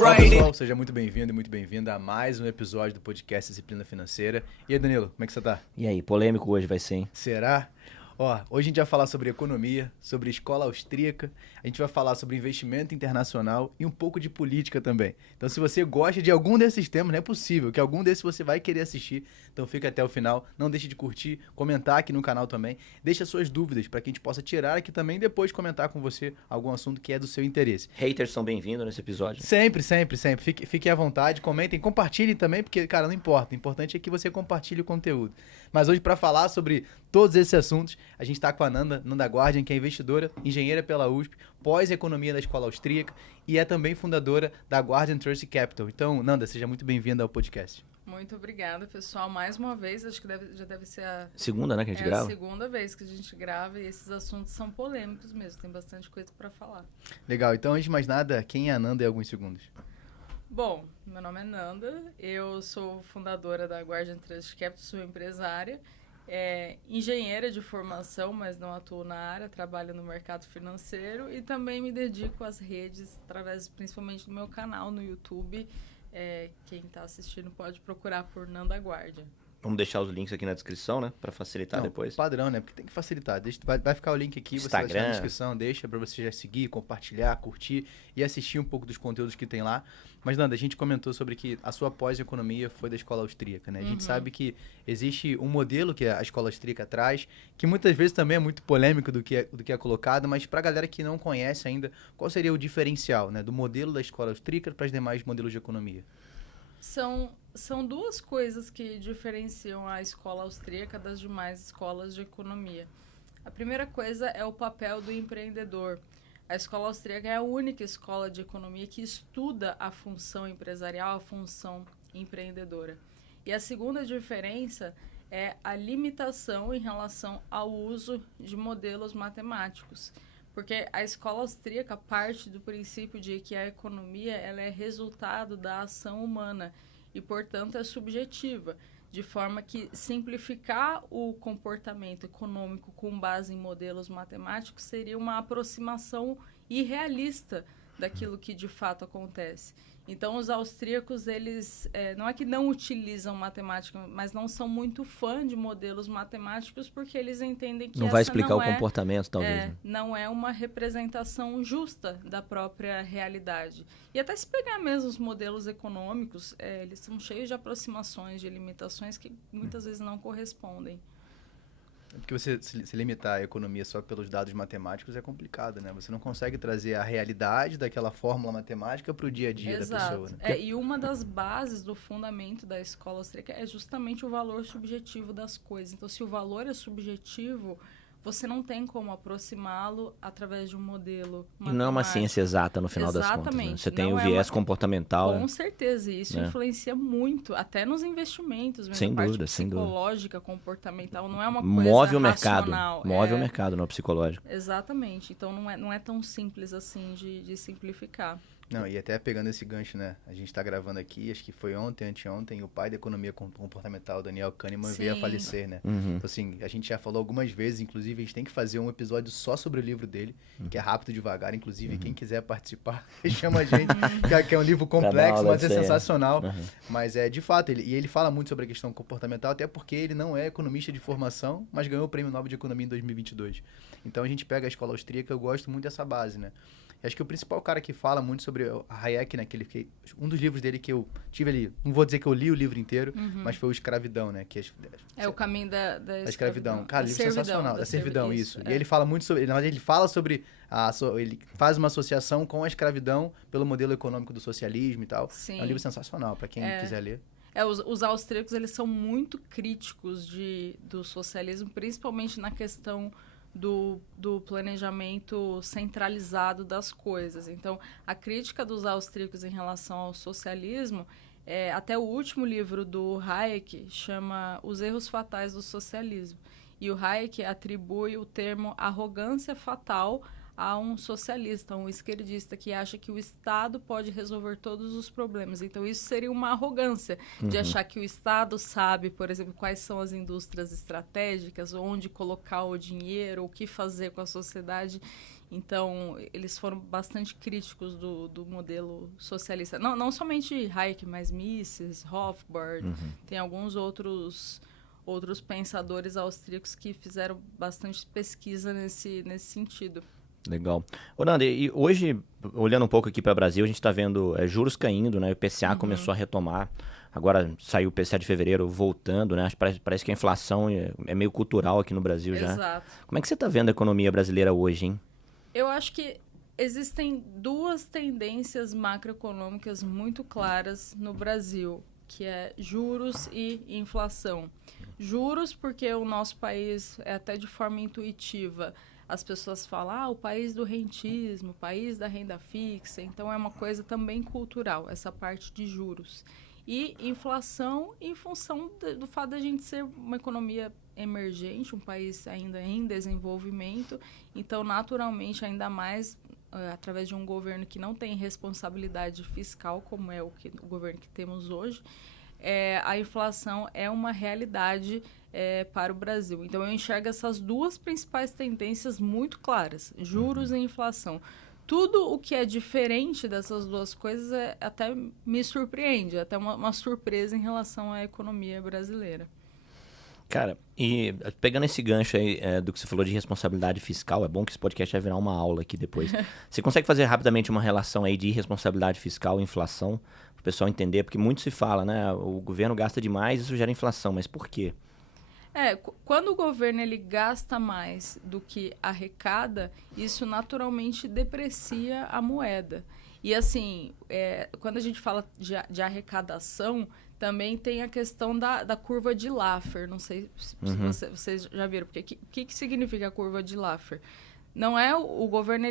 Olá pessoal, seja muito bem-vindo e muito bem-vinda a mais um episódio do podcast Disciplina Financeira. E aí, Danilo, como é que você tá? E aí, polêmico hoje vai ser, hein? Será? Ó, hoje a gente vai falar sobre economia, sobre escola austríaca, a gente vai falar sobre investimento internacional e um pouco de política também. Então, se você gosta de algum desses temas, não é possível que algum desses você vai querer assistir, então fica até o final. Não deixe de curtir, comentar aqui no canal também. Deixa suas dúvidas para que a gente possa tirar aqui também e depois comentar com você algum assunto que é do seu interesse. Haters são bem-vindos nesse episódio. Sempre. Fiquem à vontade, comentem, compartilhem também, porque, cara, não importa. O importante é que você compartilhe o conteúdo. Mas hoje, para falar sobre todos esses assuntos, a gente está com a Nanda Guardian, que é investidora, engenheira pela USP, pós-economia da Escola Austríaca e é também fundadora da Guardian Trust Capital. Então, Nanda, seja muito bem-vinda ao podcast. Muito obrigada, pessoal. Mais uma vez, acho que já deve ser a... Segunda, né, que a gente grava? a segunda vez que a gente grava e esses assuntos são polêmicos mesmo. Tem bastante coisa para falar. Legal. Então, antes de mais nada, quem é a Nanda em alguns segundos? Bom, meu nome é Nanda. Eu sou fundadora da Guardian Trust Capital, sou empresária. Engenheira de formação, mas não atuo na área, trabalho no mercado financeiro e também me dedico às redes, através principalmente do meu canal no YouTube. Quem está assistindo pode procurar por Nanda Guardian. Vamos deixar os links aqui na descrição, né? Pra facilitar depois. Padrão, né? Porque tem que facilitar. Vai ficar o link aqui, Instagram. Você vai deixar na descrição, deixa pra você já seguir, compartilhar, curtir e assistir um pouco dos conteúdos que tem lá. Mas, Nanda, a gente comentou sobre que a sua pós-economia foi da escola austríaca, né? A gente sabe que existe um modelo que a escola austríaca traz, que muitas vezes também é muito polêmico do que é colocado, mas pra galera que não conhece ainda, qual seria o diferencial, né, do modelo da escola austríaca para os demais modelos de economia? São duas coisas que diferenciam a escola austríaca das demais escolas de economia. A primeira coisa é o papel do empreendedor. A escola austríaca é a única escola de economia que estuda a função empresarial, a função empreendedora. E a segunda diferença é a limitação em relação ao uso de modelos matemáticos. Porque a escola austríaca parte do princípio de que a economia ela é resultado da ação humana e, portanto, é subjetiva, de forma que simplificar o comportamento econômico com base em modelos matemáticos seria uma aproximação irrealista daquilo que de fato acontece. Então, os austríacos, eles não é que não utilizam matemática, mas não são muito fã de modelos matemáticos porque eles entendem que não vai explicar o comportamento, talvez. Né? Não é uma representação justa da própria realidade. E até se pegar mesmo os modelos econômicos, eles são cheios de aproximações, de limitações que muitas vezes não correspondem. Porque você se limitar a economia só pelos dados matemáticos é complicado, né? Você não consegue trazer a realidade daquela fórmula matemática para o dia a dia da pessoa. Né? E uma das bases do fundamento da escola austríaca é justamente o valor subjetivo das coisas. Então, se o valor é subjetivo, você não tem como aproximá-lo através de um modelo matemático. E não é uma ciência exata no final das contas. Né? Você tem o viés comportamental. Com certeza, e isso influencia muito, até nos investimentos. Mesmo, sem dúvida, psicológica, comportamental, não é uma coisa move o racional. Mercado, move o mercado, não é psicológico. Exatamente, então não é tão simples assim de simplificar. Não, e até pegando esse gancho, né? A gente tá gravando aqui, acho que foi anteontem, o pai da economia comportamental, Daniel Kahneman, veio a falecer, né? Então, assim, a gente já falou algumas vezes, inclusive a gente tem que fazer um episódio só sobre o livro dele, que é Rápido e Devagar, inclusive quem quiser participar, chama a gente, que é um livro complexo, mas é sensacional. Mas de fato, ele fala muito sobre a questão comportamental, até porque ele não é economista de formação, mas ganhou o Prêmio Nobel de Economia em 2022. Então a gente pega a escola austríaca, eu gosto muito dessa base, né? E acho que o principal cara que fala muito sobre a Hayek, né, um dos livros dele que eu tive ali, não vou dizer que eu li o livro inteiro, mas foi o Escravidão, né? Que o caminho da escravidão. Cara, livro sensacional, da servidão, isso. E ele fala muito sobre, na verdade ele fala sobre, ele faz uma associação com a escravidão pelo modelo econômico do socialismo e tal. Sim. É um livro sensacional, para quem quiser ler. Os austríacos, eles são muito críticos do socialismo, principalmente na questão do planejamento centralizado das coisas. Então, a crítica dos austríacos em relação ao socialismo, até o último livro do Hayek chama Os Erros Fatais do Socialismo. E o Hayek atribui o termo arrogância fatal a um socialista, a um esquerdista, que acha que o Estado pode resolver todos os problemas. Então, isso seria uma arrogância de achar que o Estado sabe, por exemplo, quais são as indústrias estratégicas, onde colocar o dinheiro, o que fazer com a sociedade. Então, eles foram bastante críticos do modelo socialista. Não somente Hayek, mas Mises, Rothbard, tem alguns outros pensadores austríacos que fizeram bastante pesquisa nesse sentido. Legal. Orlando, e hoje, olhando um pouco aqui para o Brasil, a gente está vendo juros caindo, né? O IPCA começou a retomar. Agora saiu o IPCA de fevereiro voltando, né? Parece que a inflação é meio cultural aqui no Brasil já. Exato. Como é que você está vendo a economia brasileira hoje, hein? Eu acho que existem duas tendências macroeconômicas muito claras no Brasil, que é juros e inflação. Juros porque o nosso país, até de forma intuitiva, as pessoas falam, o país do rentismo, o país da renda fixa. Então, é uma coisa também cultural, essa parte de juros. E inflação em função do fato da gente ser uma economia emergente, um país ainda em desenvolvimento. Então, naturalmente, ainda mais através de um governo que não tem responsabilidade fiscal, como é o governo que temos hoje, a inflação é uma realidade para o Brasil. Então, eu enxergo essas duas principais tendências muito claras, juros e inflação. Tudo o que é diferente dessas duas coisas até me surpreende, até uma surpresa em relação à economia brasileira. Cara, e pegando esse gancho aí do que você falou de responsabilidade fiscal, é bom que esse podcast vai virar uma aula aqui depois. Você consegue fazer rapidamente uma relação aí de responsabilidade fiscal e inflação, para o pessoal entender? Porque muito se fala, né? O governo gasta demais, isso gera inflação, mas por quê? Quando o governo ele gasta mais do que arrecada, isso naturalmente deprecia a moeda. E assim, quando a gente fala de arrecadação, também tem a questão da curva de Laffer. Não sei se vocês já viram. O que significa a curva de Laffer? Não é o governo,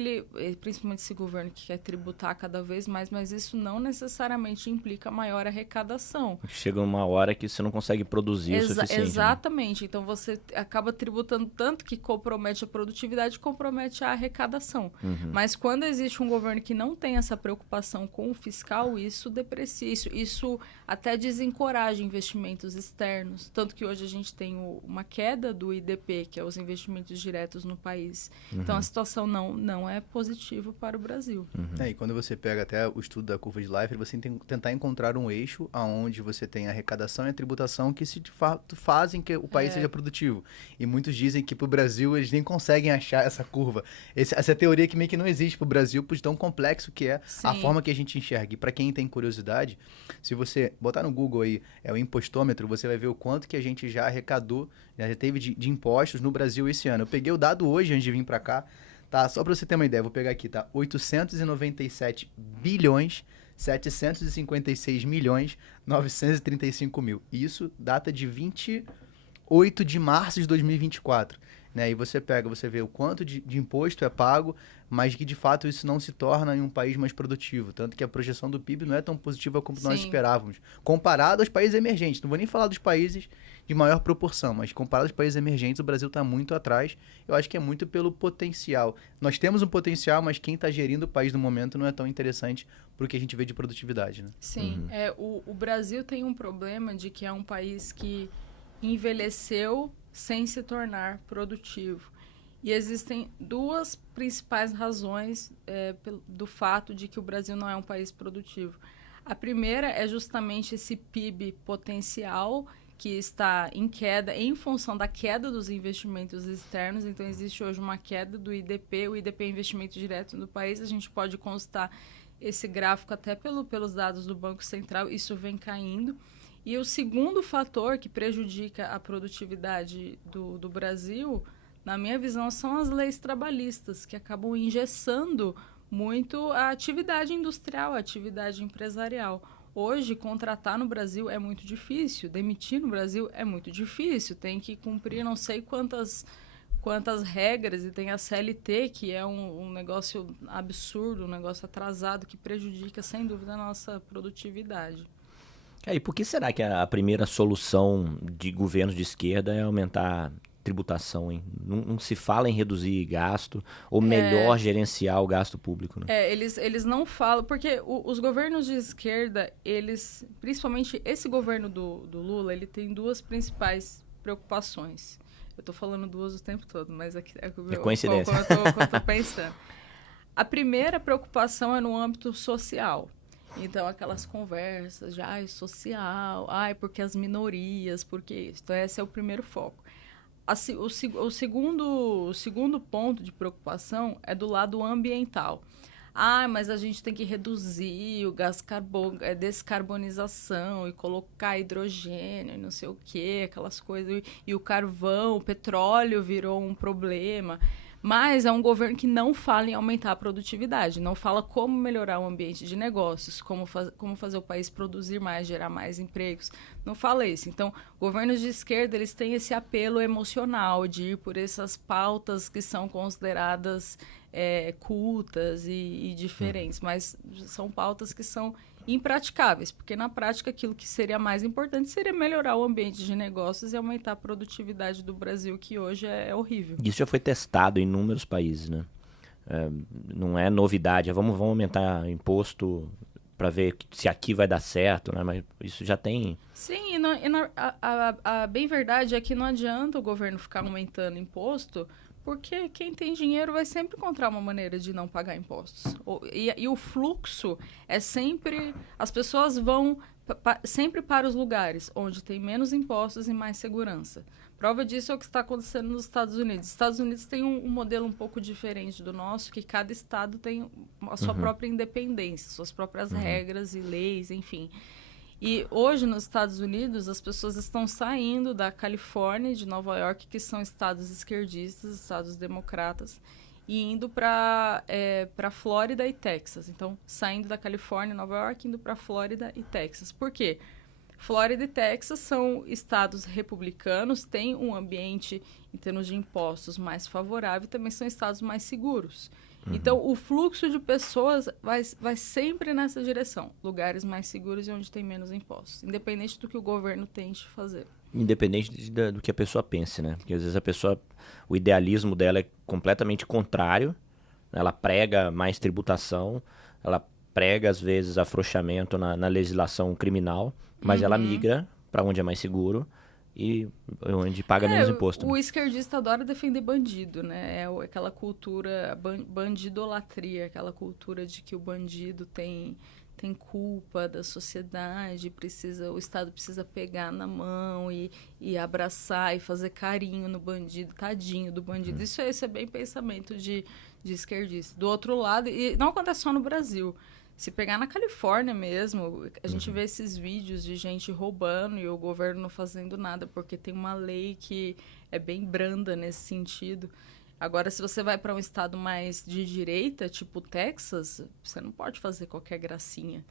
principalmente esse governo que quer tributar cada vez mais, mas isso não necessariamente implica maior arrecadação. Chega uma hora que você não consegue produzir o suficiente. Exatamente. Né? Então, você acaba tributando tanto que compromete a produtividade e compromete a arrecadação. Mas quando existe um governo que não tem essa preocupação com o fiscal, isso deprecia. Isso até desencoraja investimentos externos. Tanto que hoje a gente tem uma queda do IDP, que é os investimentos diretos no país. Então, a situação não é positiva para o Brasil. E quando você pega até o estudo da curva de Laffer, você tem que tentar encontrar um eixo onde você tem a arrecadação e a tributação que de fato fazem que o país seja produtivo. E muitos dizem que para o Brasil eles nem conseguem achar essa curva. Essa teoria que meio que não existe para o Brasil, por tão complexo que é a forma que a gente enxerga. E para quem tem curiosidade, se você botar no Google aí, o impostômetro, você vai ver o quanto que a gente já arrecadou, já teve de impostos no Brasil esse ano. Eu peguei o dado hoje antes de vir para cá. Tá, só para você ter uma ideia, vou pegar aqui, tá? 897 bilhões, 756 milhões, 935 mil. Isso data de 28 de março de 2024. Né? E você vê o quanto de imposto é pago, mas que de fato isso não se torna em um país mais produtivo. Tanto que a projeção do PIB não é tão positiva como nós esperávamos. Comparado aos países emergentes. Não vou nem falar dos países de maior proporção, mas comparado aos países emergentes, o Brasil está muito atrás. Eu acho que é muito pelo potencial. Nós temos um potencial, mas quem está gerindo o país no momento não é tão interessante para o que a gente vê de produtividade. Né? Sim, o Brasil tem um problema de que é um país que envelheceu sem se tornar produtivo. E existem duas principais razões do fato de que o Brasil não é um país produtivo. A primeira é justamente esse PIB potencial que está em queda em função da queda dos investimentos externos. Então, existe hoje uma queda do IDP. O IDP é investimento direto no país. A gente pode constatar esse gráfico até pelos dados do Banco Central. Isso vem caindo. E o segundo fator que prejudica a produtividade do Brasil, na minha visão, são as leis trabalhistas, que acabam engessando muito a atividade industrial, a atividade empresarial. Hoje, contratar no Brasil é muito difícil, demitir no Brasil é muito difícil, tem que cumprir não sei quantas regras, e tem a CLT, que é um negócio absurdo, um negócio atrasado, que prejudica, sem dúvida, a nossa produtividade. E por que será que a primeira solução de governos de esquerda é aumentar tributação, hein? Não se fala em reduzir gasto ou melhor gerenciar o gasto público, né? Eles não falam, porque os governos de esquerda, principalmente esse governo do Lula, ele tem duas principais preocupações. Eu tô falando duas o tempo todo, mas aqui é coincidência. Como eu tô pensando. A primeira preocupação é no âmbito social. Então, aquelas conversas de, social, porque as minorias, porque isso. Então, esse é o primeiro foco. O segundo ponto de preocupação é do lado ambiental. Mas a gente tem que reduzir o gás descarbonização e colocar hidrogênio e não sei o quê, aquelas coisas. E o carvão, o petróleo virou um problema. Mas é um governo que não fala em aumentar a produtividade, não fala como melhorar o ambiente de negócios, como fazer o país produzir mais, gerar mais empregos. Não fala isso. Então, governos de esquerda, eles têm esse apelo emocional de ir por essas pautas que são consideradas cultas e diferentes, mas são pautas que são impraticáveis, porque na prática aquilo que seria mais importante seria melhorar o ambiente de negócios e aumentar a produtividade do Brasil, que hoje é horrível. Isso já foi testado em inúmeros países, né? Não é novidade, vamos aumentar imposto para ver se aqui vai dar certo, né? Mas isso já tem... Sim, a bem verdade é que não adianta o governo ficar aumentando imposto, porque quem tem dinheiro vai sempre encontrar uma maneira de não pagar impostos. E o fluxo é sempre... As pessoas vão sempre para os lugares onde tem menos impostos e mais segurança. Prova disso é o que está acontecendo nos Estados Unidos. Os Estados Unidos têm um modelo um pouco diferente do nosso, que cada estado tem a sua própria independência, suas próprias regras e leis, enfim. E hoje, nos Estados Unidos, as pessoas estão saindo da Califórnia e de Nova York, que são estados esquerdistas, estados democratas, e indo para Flórida e Texas. Então, saindo da Califórnia e Nova York, indo para Flórida e Texas. Por quê? Flórida e Texas são estados republicanos, têm um ambiente, em termos de impostos, mais favorável, e também são estados mais seguros. Então, o fluxo de pessoas vai sempre nessa direção. Lugares mais seguros e onde tem menos impostos. Independente do que o governo tente fazer. Independente do que a pessoa pense, né? Porque às vezes o idealismo dela é completamente contrário. Ela prega mais tributação, ela prega, às vezes, afrouxamento na legislação criminal, mas ela migra para onde é mais seguro e onde paga menos imposto. O esquerdista adora defender bandido, né? É aquela cultura, bandidolatria, aquela cultura de que o bandido tem culpa da sociedade, o Estado precisa pegar na mão e abraçar e fazer carinho no bandido, tadinho do bandido. Isso é bem pensamento de esquerdista. Do outro lado, e não acontece só no Brasil. Se pegar na Califórnia mesmo, a gente vê esses vídeos de gente roubando e o governo não fazendo nada, porque tem uma lei que é bem branda nesse sentido. Agora, se você vai para um estado mais de direita, tipo Texas, você não pode fazer qualquer gracinha.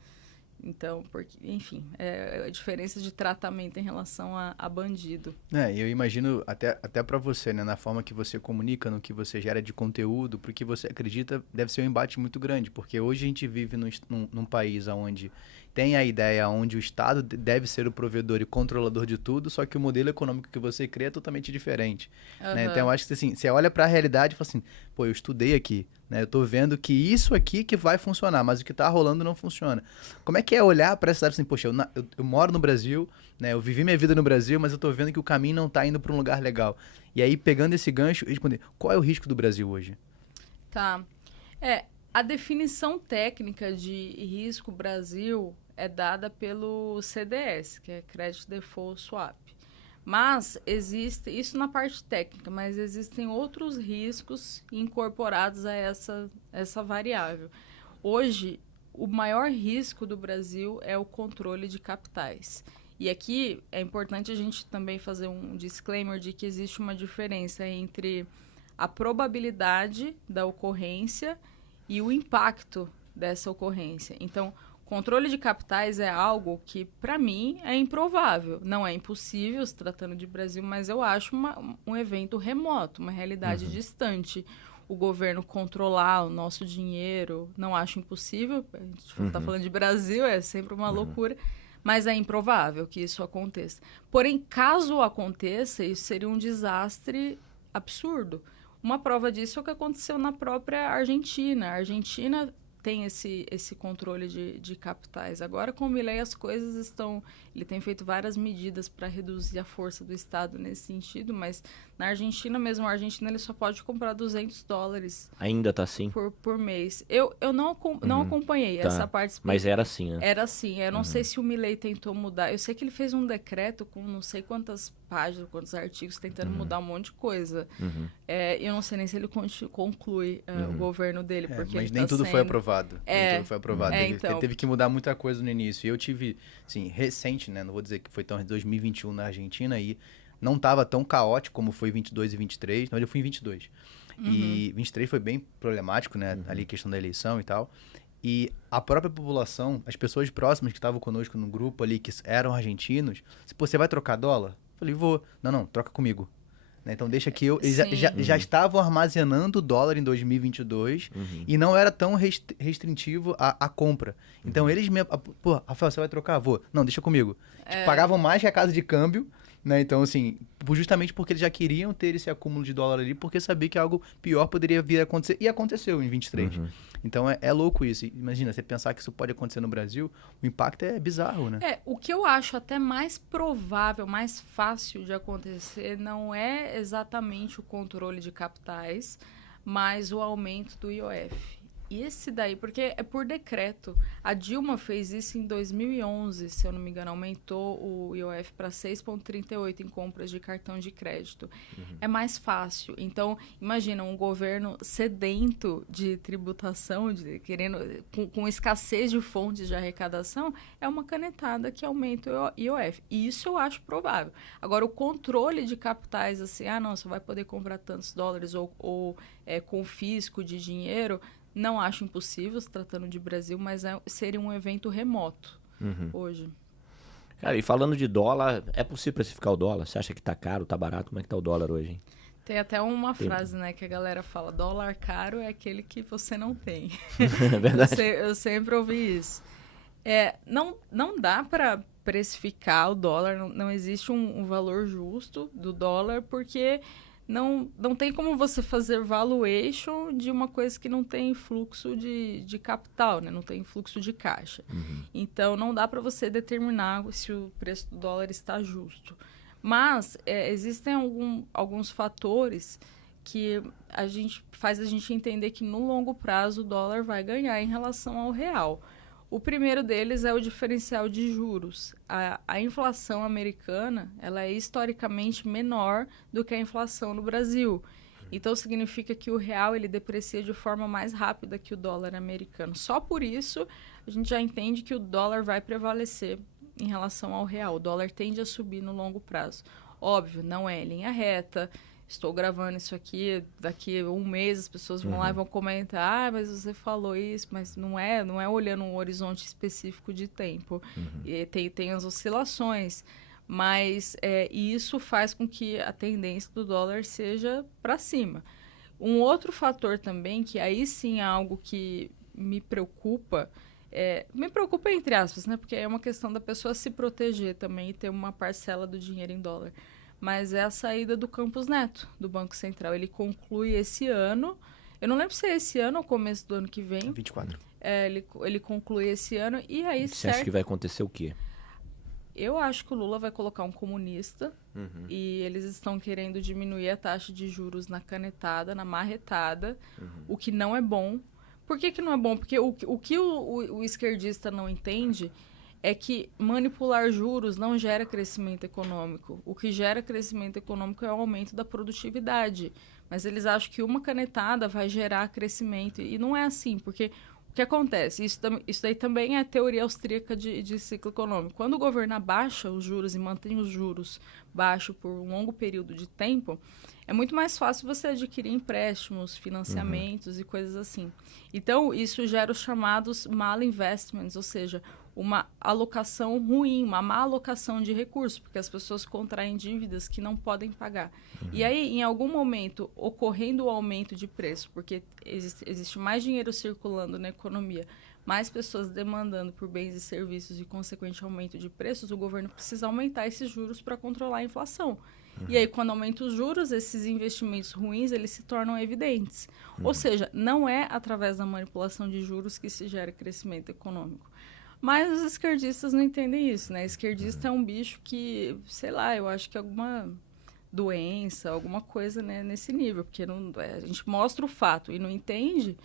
Então, enfim, é a diferença de tratamento em relação a bandido. Eu imagino, até para você, né, na forma que você comunica, no que você gera de conteúdo, porque você acredita, deve ser um embate muito grande, porque hoje a gente vive num país onde tem a ideia onde o Estado deve ser o provedor e controlador de tudo, só que o modelo econômico que você cria é totalmente diferente. Né? Então, eu acho que assim, você olha para a realidade e fala assim, pô, eu estudei aqui, né? Eu tô vendo que isso aqui que vai funcionar, mas o que tá rolando não funciona. Como é que é olhar para essa cidade assim, poxa, eu moro no Brasil, né? Eu vivi minha vida no Brasil, mas eu tô vendo que o caminho não tá indo para um lugar legal. E aí, pegando esse gancho, responder, qual é o risco do Brasil hoje? Tá. A definição técnica de risco Brasil é dada pelo CDS, que é Credit Default Swap. Mas existe, isso na parte técnica, mas existem outros riscos incorporados a essa variável. Hoje, o maior risco do Brasil é o controle de capitais. E aqui é importante a gente também fazer um disclaimer de que existe uma diferença entre a probabilidade da ocorrência e o impacto dessa ocorrência. Então, controle de capitais é algo que, para mim, é improvável. Não é impossível, se tratando de Brasil, mas eu acho um evento remoto, uma realidade distante. O governo controlar o nosso dinheiro, não acho impossível. A gente está falando de Brasil, é sempre uma loucura. Mas é improvável que isso aconteça. Porém, caso aconteça, isso seria um desastre absurdo. Uma prova disso é o que aconteceu na própria Argentina. A Argentina tem esse controle de capitais. Agora, com o Milei, as coisas estão... Ele tem feito várias medidas para reduzir a força do Estado nesse sentido, mas na Argentina mesmo, a Argentina ele só pode comprar $200. Ainda tá assim? Por mês. Eu não acompanhei essa parte específica. Mas era assim, né? Era assim. Eu não sei se o Milei tentou mudar. Eu sei que ele fez um decreto com não sei quantas páginas, quantos artigos, tentando mudar um monte de coisa. Eu não sei nem se ele conclui o governo dele. Porque mas nem tudo foi aprovado. Nem tudo foi aprovado. Ele teve que mudar muita coisa no início. E eu tive, assim, recente, né? Não vou dizer que foi tão 2021 na Argentina e não estava tão caótico como foi 22 e 23. Não, eu fui em 22. E 23 foi bem problemático, né? Ali a questão da eleição e tal. E a própria população, as pessoas próximas que estavam conosco no grupo ali, que eram argentinos, você vai trocar dólar? Eu falei, vou. Não, troca comigo. Então deixa que eu... Eles já estavam armazenando dólar em 2022 e não era tão restritivo a compra. Então eles mesmo... Pô, Rafael, você vai trocar? Vou. Não, deixa comigo. Pagavam mais que a casa de câmbio, né? Então, assim, justamente porque eles já queriam ter esse acúmulo de dólar ali, porque sabia que algo pior poderia vir a acontecer. E aconteceu em 23. Então é louco isso. Imagina, você pensar que isso pode acontecer no Brasil, o impacto é bizarro, né? O que eu acho até mais provável, mais fácil de acontecer, não é exatamente o controle de capitais, mas o aumento do IOF. E esse daí, porque é por decreto. A Dilma fez isso em 2011, se eu não me engano, aumentou o IOF para 6,38 em compras de cartão de crédito. É mais fácil. Então, imagina um governo sedento de tributação, com escassez de fontes de arrecadação, é uma canetada que aumenta o IOF. E isso eu acho provável. Agora, o controle de capitais, assim, não, você vai poder comprar tantos dólares ou confisco de dinheiro... Não acho impossível, se tratando de Brasil, mas seria um evento remoto hoje. Cara, e falando de dólar, é possível precificar o dólar? Você acha que tá caro, tá barato? Como é que tá o dólar hoje, hein? Tem até uma frase, né, que a galera fala, dólar caro é aquele que você não tem. É verdade. Eu sempre ouvi isso. Não dá para precificar o dólar, não existe um valor justo do dólar, porque... Não tem como você fazer valuation de uma coisa que não tem fluxo de capital, né? Não tem fluxo de caixa. Então, não dá para você determinar se o preço do dólar está justo. Mas existem alguns fatores que faz a gente entender que no longo prazo o dólar vai ganhar em relação ao real. O primeiro deles é o diferencial de juros. A inflação americana ela é historicamente menor do que a inflação no Brasil. Então, significa que o real ele deprecia de forma mais rápida que o dólar americano. Só por isso, a gente já entende que o dólar vai prevalecer em relação ao real. O dólar tende a subir no longo prazo. Óbvio, não é linha reta. Estou gravando isso aqui, daqui a um mês as pessoas vão lá e vão comentar, mas você falou isso, mas não é olhando um horizonte específico de tempo. E tem as oscilações, mas isso faz com que a tendência do dólar seja para cima. Um outro fator também, que aí sim é algo que me preocupa entre aspas, né? Porque é uma questão da pessoa se proteger também e ter uma parcela do dinheiro em dólar. Mas é a saída do Campos Neto, do Banco Central. Ele conclui esse ano. Eu não lembro se é esse ano ou começo do ano que vem. 24. Ele conclui esse ano. E aí, Você acha que vai acontecer o quê? Eu acho que o Lula vai colocar um comunista. E eles estão querendo diminuir a taxa de juros na canetada, na marretada. O que não é bom. Por que não é bom? Porque o que o esquerdista não entende... é que manipular juros não gera crescimento econômico. O que gera crescimento econômico é o aumento da produtividade. Mas eles acham que uma canetada vai gerar crescimento. E não é assim, porque o que acontece? Isso daí também é a teoria austríaca de ciclo econômico. Quando o governo abaixa os juros e mantém os juros baixos por um longo período de tempo, é muito mais fácil você adquirir empréstimos, financiamentos e coisas assim. Então, isso gera os chamados malinvestments, ou seja, uma alocação ruim, uma má alocação de recursos, porque as pessoas contraem dívidas que não podem pagar. E aí, em algum momento, ocorrendo o aumento de preço, porque existe mais dinheiro circulando na economia, mais pessoas demandando por bens e serviços e, consequente, aumento de preços, o governo precisa aumentar esses juros para controlar a inflação. E aí, quando aumenta os juros, esses investimentos ruins, eles se tornam evidentes. Ou seja, não é através da manipulação de juros que se gera crescimento econômico. Mas os esquerdistas não entendem isso, né? Esquerdista é um bicho que, sei lá, eu acho que é alguma doença, alguma coisa, né, nesse nível, porque a gente mostra o fato e não entende,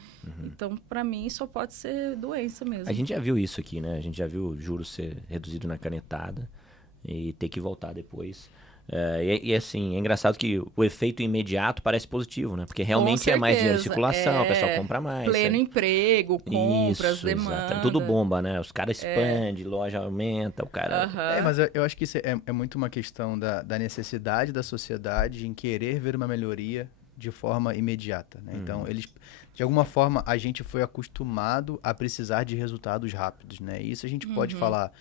então, para mim, só pode ser doença mesmo. A gente já viu isso aqui, né? A gente já viu juros ser reduzido na canetada e ter que voltar depois. Assim, é engraçado que o efeito imediato parece positivo, né? Porque realmente é mais dinheiro em circulação, o pessoal compra mais. Pleno emprego, compras, isso, demanda. Tudo bomba, né? Os caras expandem, loja aumenta, o cara... Mas eu acho que isso é muito uma questão da necessidade da sociedade em querer ver uma melhoria de forma imediata, né? Então, de alguma forma, a gente foi acostumado a precisar de resultados rápidos, né? E isso a gente pode falar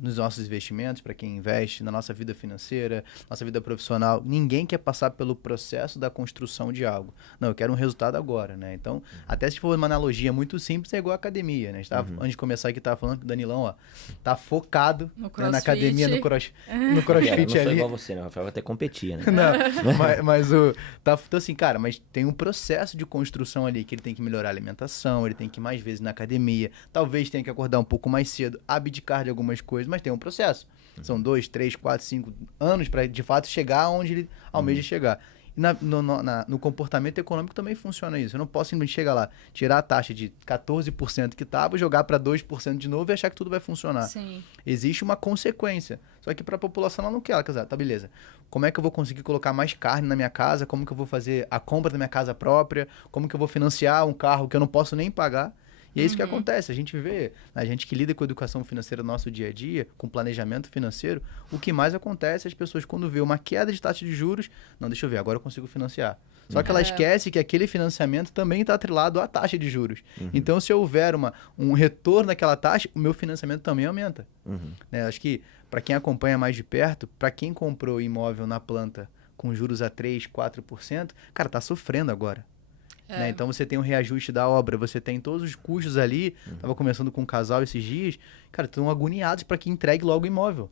nos nossos investimentos, para quem investe, na nossa vida financeira, nossa vida profissional. Ninguém quer passar pelo processo da construção de algo. Não, eu quero um resultado agora, né? Então, até se for uma analogia muito simples, é igual a academia, né? Antes de começar aqui, estava falando que o Danilão, ó, tá focado na academia, no crossfit Eu não sou ali. igual você, né? O Rafael até competia, né? Não, mas então assim, cara, mas tem um processo de construção ali que ele tem que melhorar a alimentação, ele tem que ir mais vezes na academia, talvez tenha que acordar um pouco mais cedo, abdicar de algumas coisas, mas tem um processo. São 2, 3, 4, 5 anos para de fato chegar onde ele almeja chegar. E no comportamento econômico também funciona isso. Eu não posso simplesmente chegar lá, tirar a taxa de 14% que estava, jogar para 2% de novo e achar que tudo vai funcionar. Sim. Existe uma consequência. Só que para a população ela não quer. Ela quer dizer, tá, beleza. Como é que eu vou conseguir colocar mais carne na minha casa? Como que eu vou fazer a compra da minha casa própria? Como que eu vou financiar um carro que eu não posso nem pagar? E é isso que acontece. A gente vê, a gente que lida com educação financeira no nosso dia a dia, com planejamento financeiro, o que mais acontece é as pessoas quando vê uma queda de taxa de juros, não, deixa eu ver, agora eu consigo financiar. Só que ela esquece que aquele financiamento também está atrelado à taxa de juros. Então, se houver um retorno daquela taxa, o meu financiamento também aumenta. Né? Acho que, para quem acompanha mais de perto, para quem comprou imóvel na planta com juros a 3%, 4%, cara, tá sofrendo agora. Né? Então você tem o reajuste da obra, você tem todos os custos ali. Tava conversando com um casal esses dias, cara, estão agoniados para que entregue logo o imóvel.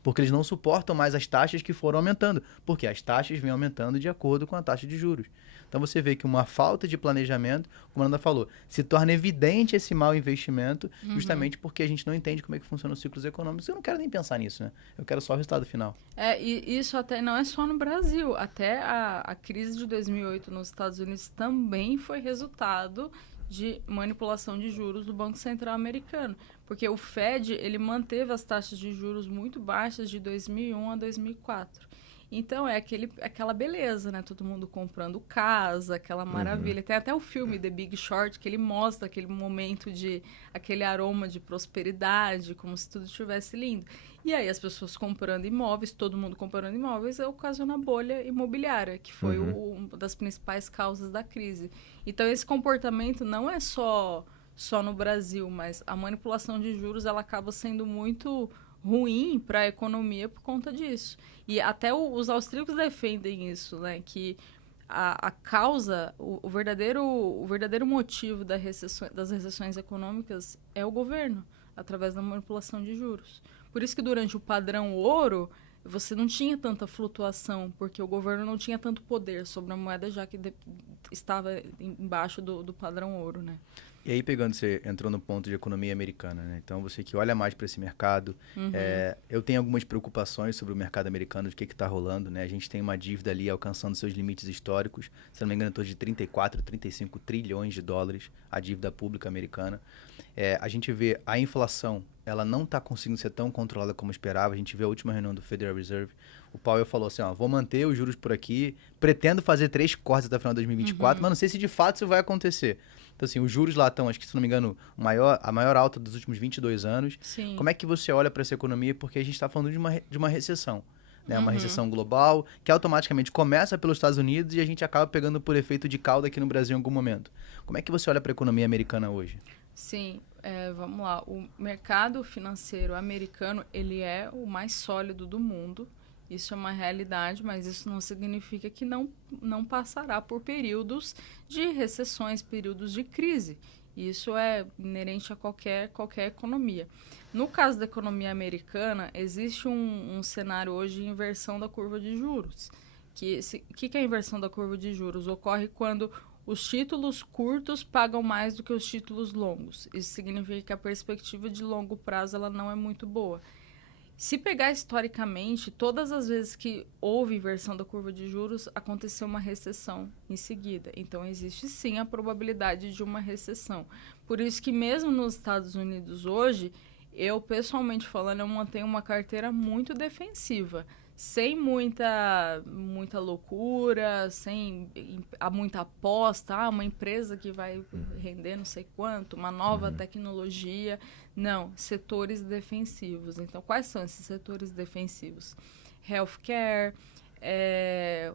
Porque eles não suportam mais as taxas que foram aumentando. Porque as taxas vêm aumentando de acordo com a taxa de juros. Então você vê que uma falta de planejamento, como a Nanda falou, se torna evidente esse mau investimento, justamente porque a gente não entende como é que funcionam os ciclos econômicos. Eu não quero nem pensar nisso, né? Eu quero só o resultado final. E isso até não é só no Brasil. Até a crise de 2008 nos Estados Unidos também foi resultado de manipulação de juros do Banco Central americano. Porque o Fed, ele manteve as taxas de juros muito baixas de 2001 a 2004. Então, é aquela beleza, né? Todo mundo comprando casa, aquela maravilha. Tem até o filme The Big Short, que ele mostra aquele momento aquele aroma de prosperidade, como se tudo estivesse lindo. E aí, as pessoas comprando imóveis, todo mundo comprando imóveis, ocasiona a bolha imobiliária, que foi uma das principais causas da crise. Então, esse comportamento não é só no Brasil, mas a manipulação de juros, ela acaba sendo muito ruim para a economia por conta disso. E até os austríacos defendem isso, né? Que a causa, o verdadeiro motivo das recessões econômicas é o governo, através da manipulação de juros. Por isso que durante o padrão ouro, você não tinha tanta flutuação, porque o governo não tinha tanto poder sobre a moeda, já que estava embaixo do padrão ouro, né? E aí, você entrou no ponto de economia americana, né? Então, você que olha mais para esse mercado, eu tenho algumas preocupações sobre o mercado americano, de que está rolando, né? A gente tem uma dívida ali alcançando seus limites históricos, se não me engano, em torno de 34, 35 trilhões de dólares, a dívida pública americana. A gente vê a inflação, ela não está conseguindo ser tão controlada como esperava. A gente vê a última reunião do Federal Reserve. O Powell falou assim, vou manter os juros por aqui, pretendo fazer 3 cortes até o final de 2024, mas não sei se de fato isso vai acontecer. Então, assim, os juros lá estão, acho que, se não me engano, a maior alta dos últimos 22 anos. Sim. Como é que você olha para essa economia? Porque a gente está falando de uma recessão, né? Uma recessão global, que automaticamente começa pelos Estados Unidos e a gente acaba pegando por efeito de cauda aqui no Brasil em algum momento. Como é que você olha para a economia americana hoje? Sim, vamos lá. O mercado financeiro americano, ele é o mais sólido do mundo. Isso é uma realidade, mas isso não significa que não passará por períodos de recessões, períodos de crise. Isso é inerente a qualquer economia. No caso da economia americana, existe um cenário hoje de inversão da curva de juros. Que é a inversão da curva de juros? Ocorre quando os títulos curtos pagam mais do que os títulos longos. Isso significa que a perspectiva de longo prazo ela não é muito boa. Se pegar historicamente, todas as vezes que houve inversão da curva de juros, aconteceu uma recessão em seguida. Então, existe sim a probabilidade de uma recessão. Por isso que mesmo nos Estados Unidos hoje, eu, pessoalmente falando, eu mantenho uma carteira muito defensiva. Sem muita loucura, sem muita aposta, uma empresa que vai render não sei quanto, uma nova tecnologia. Não, setores defensivos. Então, quais são esses setores defensivos? Healthcare,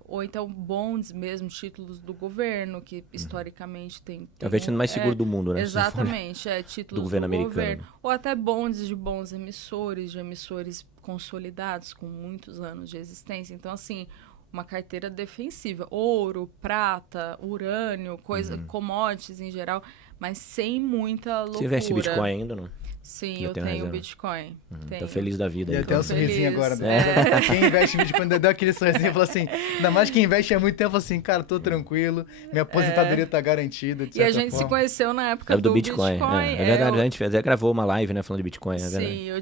ou então bonds mesmo, títulos do governo, que historicamente tem é o investimento mais seguro do mundo, né? Exatamente, títulos do governo americano. Governo. Ou até bonds de bons emissores, de emissores consolidados, com muitos anos de existência. Então, assim, uma carteira defensiva. Ouro, prata, urânio, commodities em geral, mas sem muita loucura. Você investe em Bitcoin ainda, não? Sim, eu tenho Bitcoin. Tô feliz da vida. E aí, até um sorrisinho agora. É. Quem investe em Bitcoin deu aquele sorrisinho e falou assim, ainda mais quem investe há muito tempo, assim, cara, tô tranquilo, minha aposentadoria tá garantida, de E a certa gente forma. se conheceu na época do Bitcoin. É verdade, a gente até gravou uma live, né, falando de Bitcoin.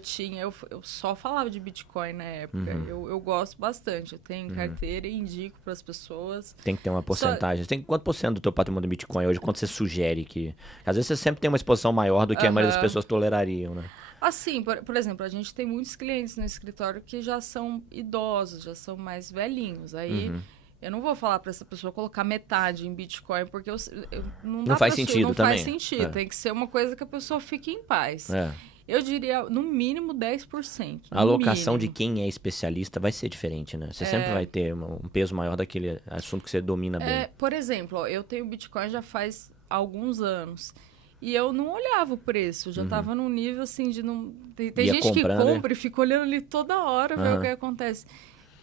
Sim, eu só falava de Bitcoin na época. Eu gosto bastante. Eu tenho carteira e indico para as pessoas. Tem que ter uma porcentagem. Tem quanto por cento do teu patrimônio em Bitcoin hoje? Quanto você sugere que... Às vezes você sempre tem uma exposição maior do que a maioria das pessoas tolerariam, né? Assim, por exemplo, a gente tem muitos clientes no escritório que já são idosos, já são mais velhinhos. Aí eu não vou falar para essa pessoa colocar metade em Bitcoin, porque não faz sentido também. Não faz sentido. Tem que ser uma coisa que a pessoa fique em paz. Eu diria, no mínimo, 10%. A alocação de quem é especialista vai ser diferente, né? Você sempre vai ter um peso maior daquele assunto que você domina bem. Por exemplo, eu tenho Bitcoin já faz alguns anos. E eu não olhava o preço, já estava num nível assim de não... Tem gente que compra e fica olhando ali toda hora, ver o que acontece.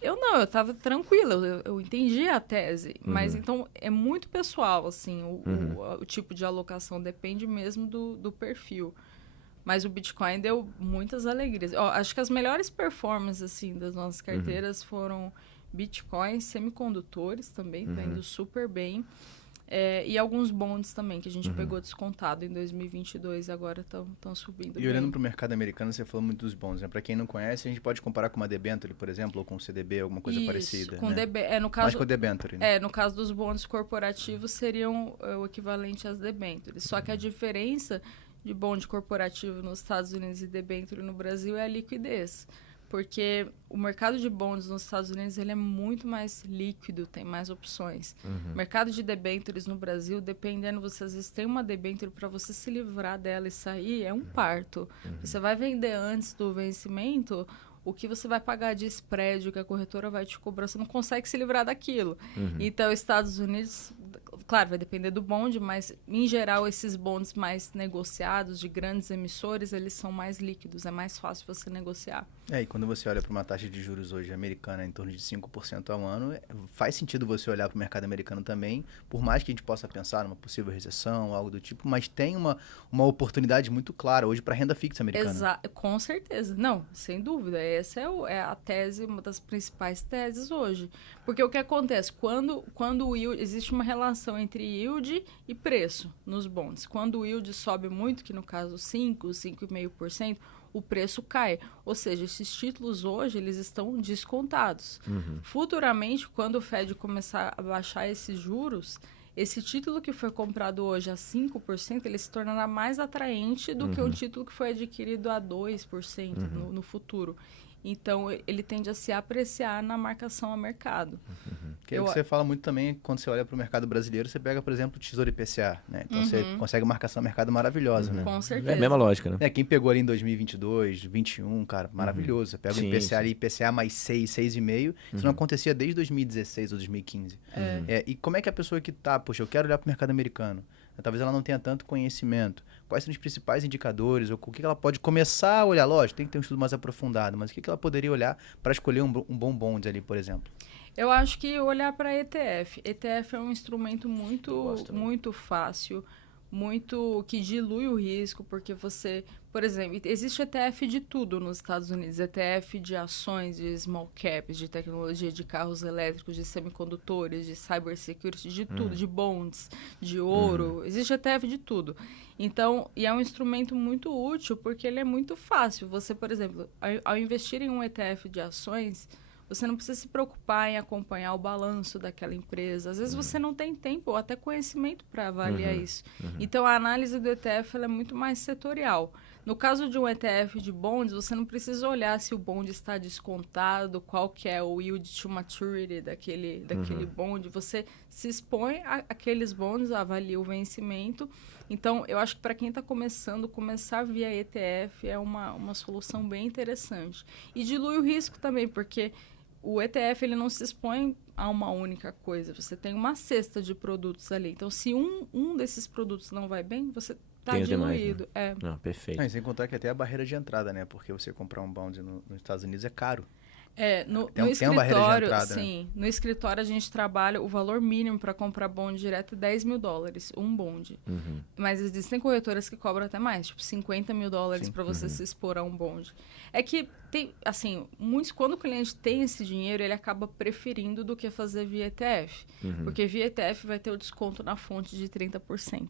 Eu estava tranquila, eu entendi a tese, mas então é muito pessoal, assim, o tipo de alocação depende mesmo do perfil. Mas o Bitcoin deu muitas alegrias. Acho que as melhores performances, assim, das nossas carteiras foram Bitcoin, semicondutores também, tá indo super bem. E alguns bonds também, que a gente pegou descontado em 2022 e agora estão subindo. E olhando para o mercado americano, você falou muito dos bonds, né? Para quem não conhece, a gente pode comparar com uma debenture, por exemplo, ou com um CDB, alguma coisa parecida. Com né? no caso, mais com o debenture. Né? No caso dos bonds corporativos, seriam o equivalente às debentures. Só que a diferença de bond corporativo nos Estados Unidos e debenture no Brasil é a liquidez. Porque o mercado de bonds nos Estados Unidos ele é muito mais líquido, tem mais opções. O mercado de debêntures no Brasil, dependendo, você às vezes tem uma debênture para você se livrar dela e sair, é um parto. Você vai vender antes do vencimento, o que você vai pagar de spread, o que a corretora vai te cobrar, você não consegue se livrar daquilo. Então, Estados Unidos, claro, vai depender do bonde, mas, em geral, esses bonds mais negociados, de grandes emissores, eles são mais líquidos, é mais fácil você negociar. E quando você olha para uma taxa de juros hoje americana em torno de 5% ao ano, faz sentido você olhar para o mercado americano também, por mais que a gente possa pensar numa possível recessão, algo do tipo, mas tem uma oportunidade muito clara hoje para a renda fixa americana. Com certeza. Não, sem dúvida. Essa é a tese, uma das principais teses hoje. Porque o que acontece? Quando o yield, existe uma relação entre yield e preço nos bonds. Quando o yield sobe muito, que no caso 5,5%, o preço cai. Ou seja, esses títulos hoje, eles estão descontados. Futuramente, quando o Fed começar a baixar esses juros, esse título que foi comprado hoje a 5%, ele se tornará mais atraente do que o título que foi adquirido a 2% no futuro. Então, ele tende a se apreciar na marcação a mercado. Que é o que você fala muito também, quando você olha para o mercado brasileiro, você pega, por exemplo, o Tesouro IPCA, né? Então, você consegue marcação a mercado maravilhosa, né? Com certeza. É a mesma lógica, né? Quem pegou ali em 2022, 2021, cara, maravilhoso. Você pega o IPCA ali, IPCA mais 6, 6,5. Isso não acontecia desde 2016 ou 2015. E como é que a pessoa que poxa, eu quero olhar para o mercado americano, talvez ela não tenha tanto conhecimento. Quais são os principais indicadores? Ou o que ela pode começar a olhar? Lógico, tem que ter um estudo mais aprofundado, mas o que ela poderia olhar para escolher um bom bond ali, por exemplo? Eu acho que olhar para ETF. ETF é um instrumento muito fácil, que dilui o risco, porque você, por exemplo, existe ETF de tudo nos Estados Unidos, ETF de ações, de small caps, de tecnologia, de carros elétricos, de semicondutores, de cybersecurity, de tudo, de bonds, de ouro, existe ETF de tudo. Então, e é um instrumento muito útil, porque ele é muito fácil. Você, por exemplo, ao investir em um ETF de ações, você não precisa se preocupar em acompanhar o balanço daquela empresa. Às vezes você não tem tempo ou até conhecimento para avaliar isso. Então, a análise do ETF ela é muito mais setorial. No caso de um ETF de bonds, você não precisa olhar se o bond está descontado, qual que é o yield to maturity daquele bond. Você se expõe àqueles bonds, avalia o vencimento. Então, eu acho que para quem está começando, começar via ETF é uma solução bem interessante. E dilui o risco também, porque o ETF ele não se expõe a uma única coisa. Você tem uma cesta de produtos ali. Então, se um desses produtos não vai bem, você está diluído. Demais, né? Não, perfeito. Sem contar que até a barreira de entrada, né? Porque você comprar um bond nos Estados Unidos é caro. No tem uma barreira de entrada, sim. Né? No escritório a gente trabalha, o valor mínimo para comprar bond direto é $10 mil, um bond. Mas existem corretoras que cobram até mais, tipo $50 mil para você se expor a um bond. É que tem, assim, quando o cliente tem esse dinheiro, ele acaba preferindo do que fazer via ETF. Porque via ETF vai ter o desconto na fonte de 30%.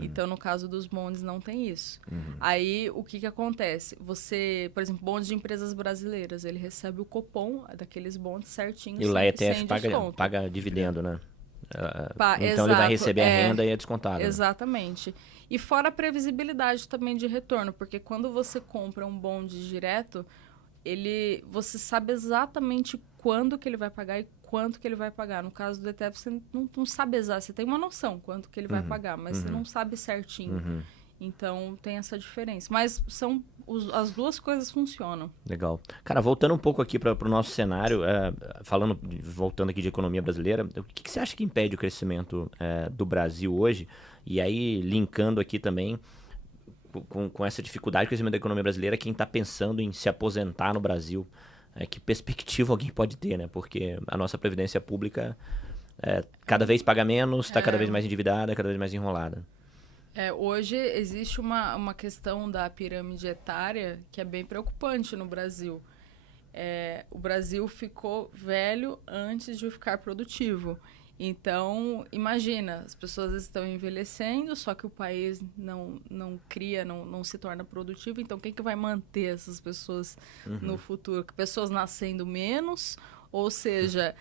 Então, no caso dos bonds, não tem isso. Aí, o que acontece? Você, por exemplo, bonds de empresas brasileiras, ele recebe o cupom daqueles bonds certinho. E lá ETF paga dividendo, né? Então, ele vai receber a renda e é descontado. Exatamente. Né? E fora a previsibilidade também de retorno, porque quando você compra um bond direto, você sabe exatamente quando que ele vai pagar e quanto que ele vai pagar. No caso do ETF, você não sabe exato. Você tem uma noção quanto que ele vai pagar, mas você não sabe certinho. Então, tem essa diferença. Mas as duas coisas funcionam. Legal. Cara, voltando um pouco aqui para o nosso cenário, voltando aqui de economia brasileira, o que você acha que impede o crescimento do Brasil hoje? E aí, linkando aqui também com essa dificuldade de crescimento da economia brasileira, quem está pensando em se aposentar no Brasil, que perspectiva alguém pode ter, né? Porque a nossa previdência pública cada vez paga menos, está cada vez mais endividada, cada vez mais enrolada. Hoje existe uma questão da pirâmide etária que é bem preocupante no Brasil. O Brasil ficou velho antes de ficar produtivo. Então, imagina, as pessoas estão envelhecendo, só que o país não cria, não se torna produtivo. Então, quem que vai manter essas pessoas no futuro? Pessoas nascendo menos, ou seja,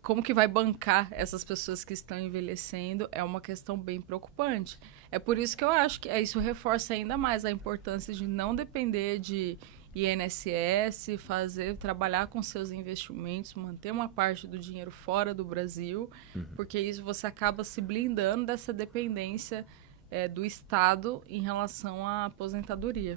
como que vai bancar essas pessoas que estão envelhecendo? É uma questão bem preocupante. É por isso que eu acho que isso reforça ainda mais a importância de não depender de INSS, trabalhar com seus investimentos, manter uma parte do dinheiro fora do Brasil, porque isso você acaba se blindando dessa dependência do Estado em relação à aposentadoria.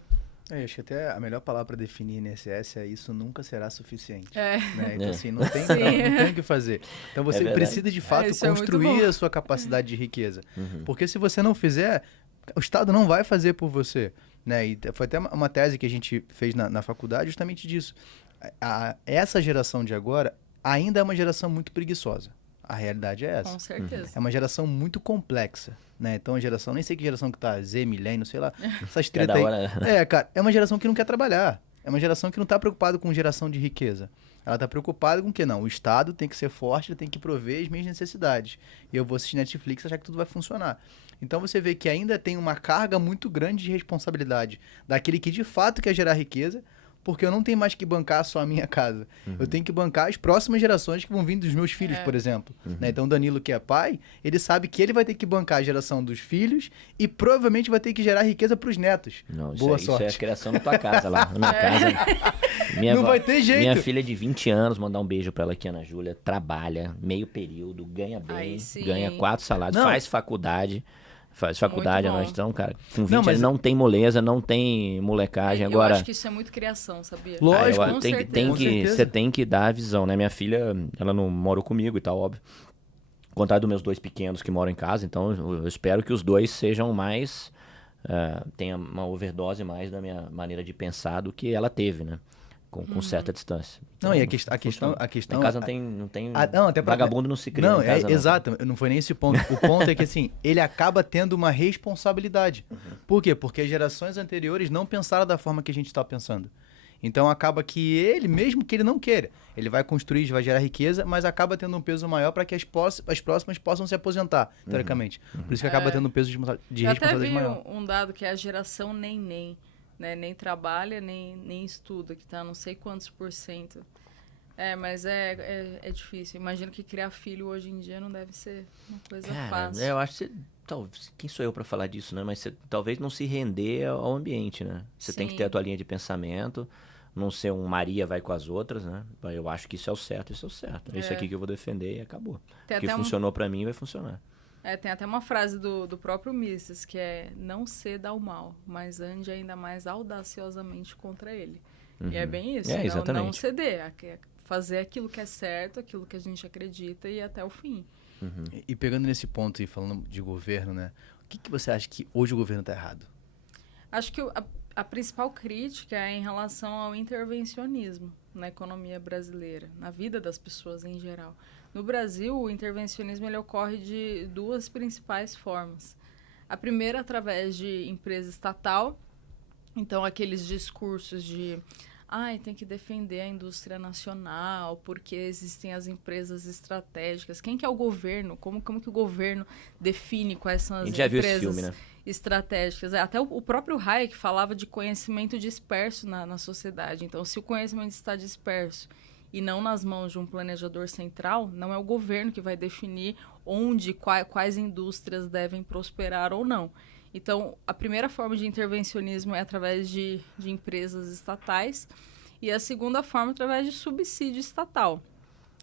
Acho que até a melhor palavra para definir INSS é isso nunca será suficiente. Né? Então, assim, não tem o que fazer. Então, você precisa, de fato, construir a sua capacidade de riqueza. Porque se você não fizer, o Estado não vai fazer por você. Né? E foi até uma tese que a gente fez na faculdade justamente disso. Essa geração de agora ainda é uma geração muito preguiçosa. A realidade é essa. Com certeza. É uma geração muito complexa. Né? Então, a geração, nem sei que geração que tá, Z, milênio, sei lá, essas treta aí. Cara, é uma geração que não quer trabalhar. É uma geração que não está preocupada com geração de riqueza. Ela está preocupada com o quê? Não, o Estado tem que ser forte, ele tem que prover as minhas necessidades. E eu vou assistir Netflix e achar que tudo vai funcionar. Então você vê que ainda tem uma carga muito grande de responsabilidade daquele que de fato quer gerar riqueza, porque eu não tenho mais que bancar só a minha casa. Eu tenho que bancar as próximas gerações que vão vir dos meus filhos, por exemplo. Né? Então o Danilo, que é pai, ele sabe que ele vai ter que bancar a geração dos filhos e provavelmente vai ter que gerar riqueza para os netos. Não, Boa sorte. Isso é a criação na tua casa lá. Na minha casa. Não vai ter jeito. Minha filha de 20 anos, mandar um beijo para ela aqui, Ana Júlia, trabalha meio período, ganha bem, ganha 4 salários, faz faculdade. Faz faculdade, nós então, cara, com 20 anos não tem moleza, não tem molecagem. Agora, eu acho que isso é muito criação, sabia? Lógico, você tem que dar a visão, né? Minha filha, ela não mora comigo e tal, óbvio. Ao contrário dos meus 2 pequenos que moram em casa, então eu espero que os 2 sejam mais... tenha uma overdose mais da minha maneira de pensar do que ela teve, né? com certa distância. Então, Não, e a questão... Em casa não tem até vagabundo não se cria não, em casa, exato, não foi nem esse ponto. O ponto é que, assim, ele acaba tendo uma responsabilidade. Por quê? Porque as gerações anteriores não pensaram da forma que a gente está pensando. Então, acaba que ele, mesmo que ele não queira, ele vai construir, vai gerar riqueza, mas acaba tendo um peso maior para que as próximas possam se aposentar, teoricamente. Por isso que acaba tendo um peso de responsabilidade maior. Eu até vi um dado que é a geração nem, né? Nem trabalha, nem estuda, que tá não sei quantos %. Mas é difícil. Imagino que criar filho hoje em dia não deve ser uma coisa fácil. Eu acho que quem sou eu para falar disso, né? Mas você talvez não se render ao ambiente, né? Você tem que ter a tua linha de pensamento, não ser um Maria vai com as outras, né? Eu acho que isso é o certo. É isso aqui que eu vou defender e acabou. O que funcionou para mim vai funcionar. Tem até uma frase do próprio Mises, que é: não ceda ao mal, mas ande ainda mais audaciosamente contra ele. E é bem isso, não ceder, fazer aquilo que é certo, aquilo que a gente acredita e ir até o fim. E pegando nesse ponto e falando de governo, né? O que você acha que hoje o governo está errado? Acho que a principal crítica é em relação ao intervencionismo na economia brasileira, na vida das pessoas em geral. No Brasil, o intervencionismo ele ocorre de duas principais formas. A primeira, através de empresa estatal. Então, aqueles discursos de tem que defender a indústria nacional, porque existem as empresas estratégicas. Quem que é o governo? Como que o governo define quais são as empresas estratégicas? Até o próprio Hayek falava de conhecimento disperso na sociedade. Então, se o conhecimento está disperso e não nas mãos de um planejador central, não é o governo que vai definir quais indústrias devem prosperar ou não. Então, a primeira forma de intervencionismo é através de empresas estatais e a segunda forma através de subsídio estatal.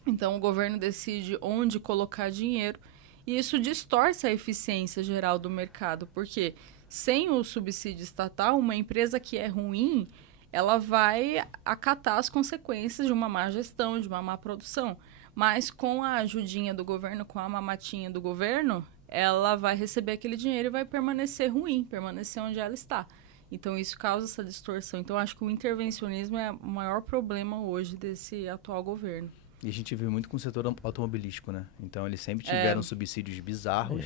Então, o governo decide onde colocar dinheiro e isso distorce a eficiência geral do mercado, porque sem o subsídio estatal, uma empresa que é ruim, ela vai acatar as consequências de uma má gestão, de uma má produção. Mas com a ajudinha do governo, com a mamatinha do governo, ela vai receber aquele dinheiro e vai permanecer ruim, permanecer onde ela está. Então, isso causa essa distorção. Então, acho que o intervencionismo é o maior problema hoje desse atual governo. E a gente viu muito com o setor automobilístico, né? Então, eles sempre tiveram subsídios bizarros.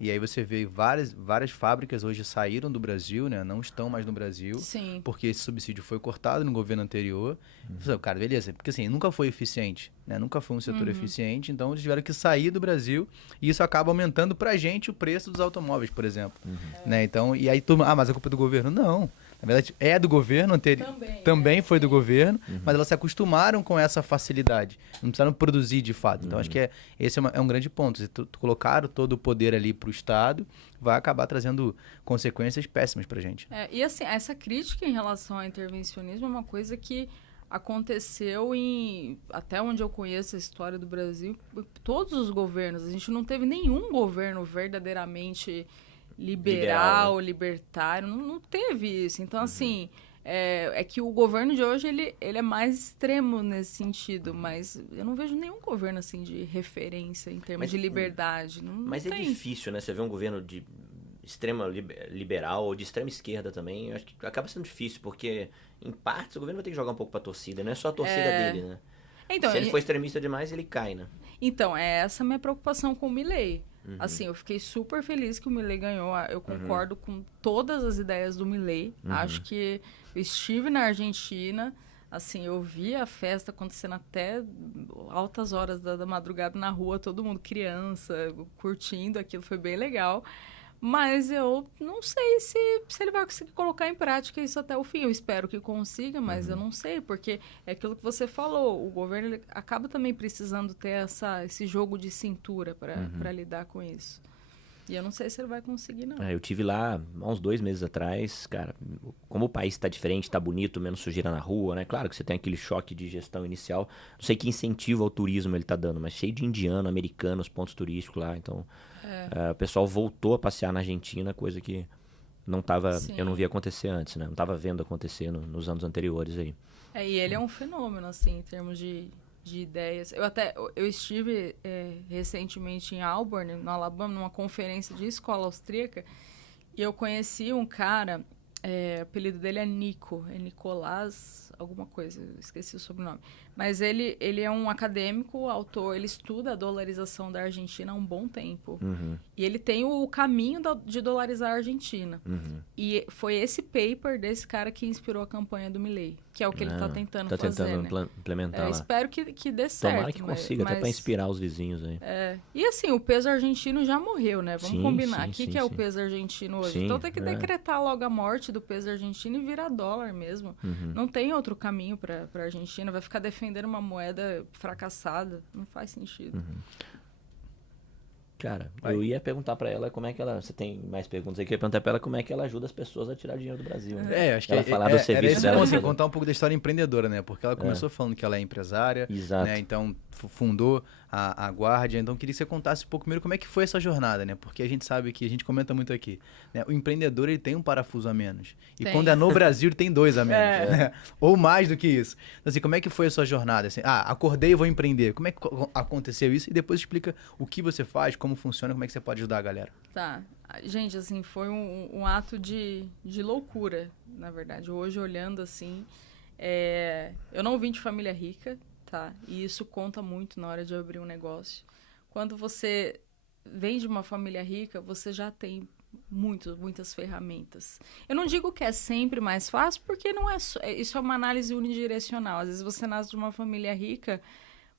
E aí você vê várias fábricas hoje saíram do Brasil, né? Não estão mais no Brasil. Sim. Porque esse subsídio foi cortado no governo anterior. Cara, beleza. Porque assim, nunca foi eficiente, né? Nunca foi um setor eficiente. Então, eles tiveram que sair do Brasil. E isso acaba aumentando pra gente o preço dos automóveis, por exemplo. Né? Então, e aí mas a culpa é do governo? Não. Na verdade, é do governo anterior. Também foi do governo, mas elas se acostumaram com essa facilidade. Não precisaram produzir de fato. Então, acho que esse é um grande ponto. Se colocaram todo o poder ali para o Estado, vai acabar trazendo consequências péssimas para a gente. E assim, essa crítica em relação ao intervencionismo é uma coisa que aconteceu até onde eu conheço a história do Brasil, todos os governos. A gente não teve nenhum governo verdadeiramente liberal, né? Libertário, não teve isso. Então, assim, é que o governo de hoje, ele é mais extremo nesse sentido, mas eu não vejo nenhum governo, assim, de referência em termos de liberdade. Mas é difícil, né? Você vê um governo de extrema liberal ou de extrema esquerda também, eu acho que acaba sendo difícil, porque, em partes, o governo vai ter que jogar um pouco pra torcida, não é só a torcida dele, né? Então, se ele for extremista demais, ele cai, né? Então, essa a minha preocupação com o Milei. Assim, eu fiquei super feliz que o Milei ganhou. Eu concordo com todas as ideias do Milei. Acho que eu estive na Argentina, assim, eu vi a festa acontecendo até altas horas da madrugada na rua, todo mundo, criança, curtindo aquilo, foi bem legal. Mas eu não sei se ele vai conseguir colocar em prática isso até o fim. Eu espero que consiga, mas eu não sei, porque é aquilo que você falou. O governo ele acaba também precisando ter esse jogo de cintura para lidar com isso. E eu não sei se ele vai conseguir, não. Eu tive lá há uns 2 meses atrás, cara, como o país está diferente, está bonito, menos sujeira na rua, né? Claro que você tem aquele choque de gestão inicial. Não sei que incentivo ao turismo ele está dando, mas cheio de indiano, americano, os pontos turísticos lá, então... o pessoal voltou a passear na Argentina, coisa que eu não via acontecer antes, né? Não estava vendo acontecer nos anos anteriores aí. E ele é um fenômeno, assim, em termos de ideias. Eu estive recentemente em Auburn, no Alabama, numa conferência de escola austríaca, e eu conheci um cara, o apelido dele é Nico, Nicolás alguma coisa, eu esqueci o sobrenome. Mas ele é um acadêmico, autor, ele estuda a dolarização da Argentina há um bom tempo. E ele tem o caminho de dolarizar a Argentina. E foi esse paper desse cara que inspirou a campanha do Milei, que é o que ele está tentando fazer. Está tentando implementar lá. Espero que dê certo. Tomara que consiga, até para inspirar os vizinhos aí. E assim, o peso argentino já morreu, né? Vamos combinar. O que é o peso argentino hoje? Sim, então tem que decretar logo a morte do peso argentino e virar dólar mesmo. Não tem outro caminho para a Argentina. Vai ficar defendendo uma moeda fracassada. Não faz sentido. Cara, eu ia perguntar pra ela como é que ela... Você tem mais perguntas aí? Eu ia perguntar pra ela como é que ela ajuda as pessoas a tirar dinheiro do Brasil. Né? Acho que ela falar do serviço dela. Assim, contar um pouco da história empreendedora, né? Porque ela começou falando que ela é empresária. Exato. Né? Então, fundou a Guardia. Então, queria que você contasse um pouco primeiro como é que foi essa jornada, né? Porque a gente sabe que, a gente comenta muito aqui, né? O empreendedor, ele tem um parafuso a menos. E quando é no Brasil, ele tem 2 a menos. Né? Ou mais do que isso. Então, assim, como é que foi a sua jornada? Assim, acordei e vou empreender. Como é que aconteceu isso? E depois explica o que você faz, como funciona, como é que você pode ajudar a galera. Tá. Gente, assim, foi um ato de loucura, na verdade. Hoje, olhando assim, eu não vim de família rica, tá? E isso conta muito na hora de abrir um negócio. Quando você vem de uma família rica, você já tem muitas ferramentas. Eu não digo que é sempre mais fácil, porque não é isso é uma análise unidirecional. Às vezes você nasce de uma família rica,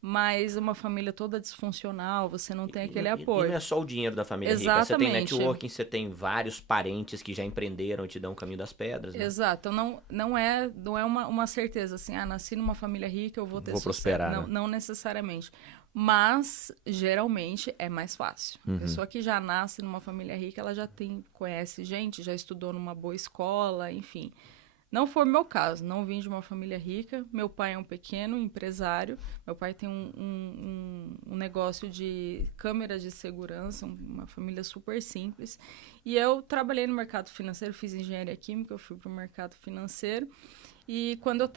mas uma família toda disfuncional, você não tem aquele apoio. E não é só o dinheiro da família rica, você tem networking, você tem vários parentes que já empreenderam e te dão o caminho das pedras. Né? Exato, não é uma certeza assim, nasci numa família rica, eu vou ter sucesso. Prosperar. Não, não necessariamente, mas geralmente é mais fácil. A pessoa que já nasce numa família rica, ela já conhece gente, já estudou numa boa escola, enfim. Não foi o meu caso, não vim de uma família rica. Meu pai é um pequeno empresário. Meu pai tem um negócio de câmeras de segurança, uma família super simples. E eu trabalhei no mercado financeiro, fiz engenharia química, eu fui para o mercado financeiro. E quando eu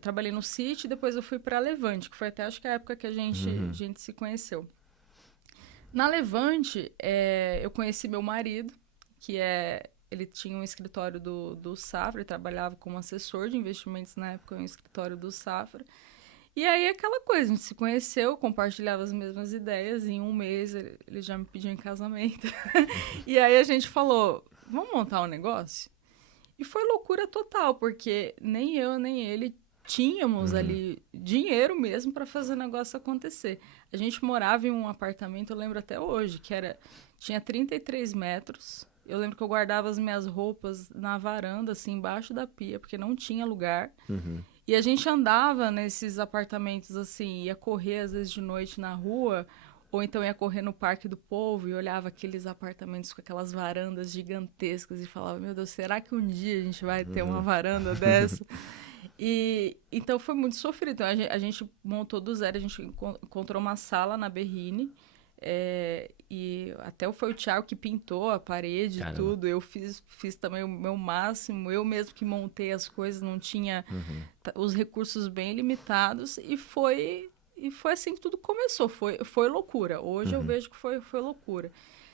trabalhei no Citi, depois eu fui para a Levante, que foi até acho que a época que a gente se conheceu. Na Levante, eu conheci meu marido, que ele tinha um escritório do Safra, ele trabalhava como assessor de investimentos na época, um escritório do Safra. E aí, aquela coisa, a gente se conheceu, compartilhava as mesmas ideias, em um mês ele já me pediu em casamento. E aí a gente falou, vamos montar um negócio? E foi loucura total, porque nem eu, nem ele tínhamos ali dinheiro mesmo para fazer o negócio acontecer. A gente morava em um apartamento, eu lembro até hoje, tinha 33 metros. Eu lembro que eu guardava as minhas roupas na varanda, assim, embaixo da pia, porque não tinha lugar. E a gente andava nesses apartamentos, assim, ia correr às vezes de noite na rua, ou então ia correr no Parque do Povo e olhava aqueles apartamentos com aquelas varandas gigantescas e falava, meu Deus, será que um dia a gente vai ter uma varanda dessa? E então foi muito sofrido. Então a gente montou do zero, a gente encontrou uma sala na Berrini, e até foi o Thiago que pintou a parede e tudo. Eu fiz também o meu máximo. Eu mesmo que montei as coisas, não tinha os recursos bem limitados. E foi assim que tudo começou. Foi loucura. Hoje eu vejo que foi loucura.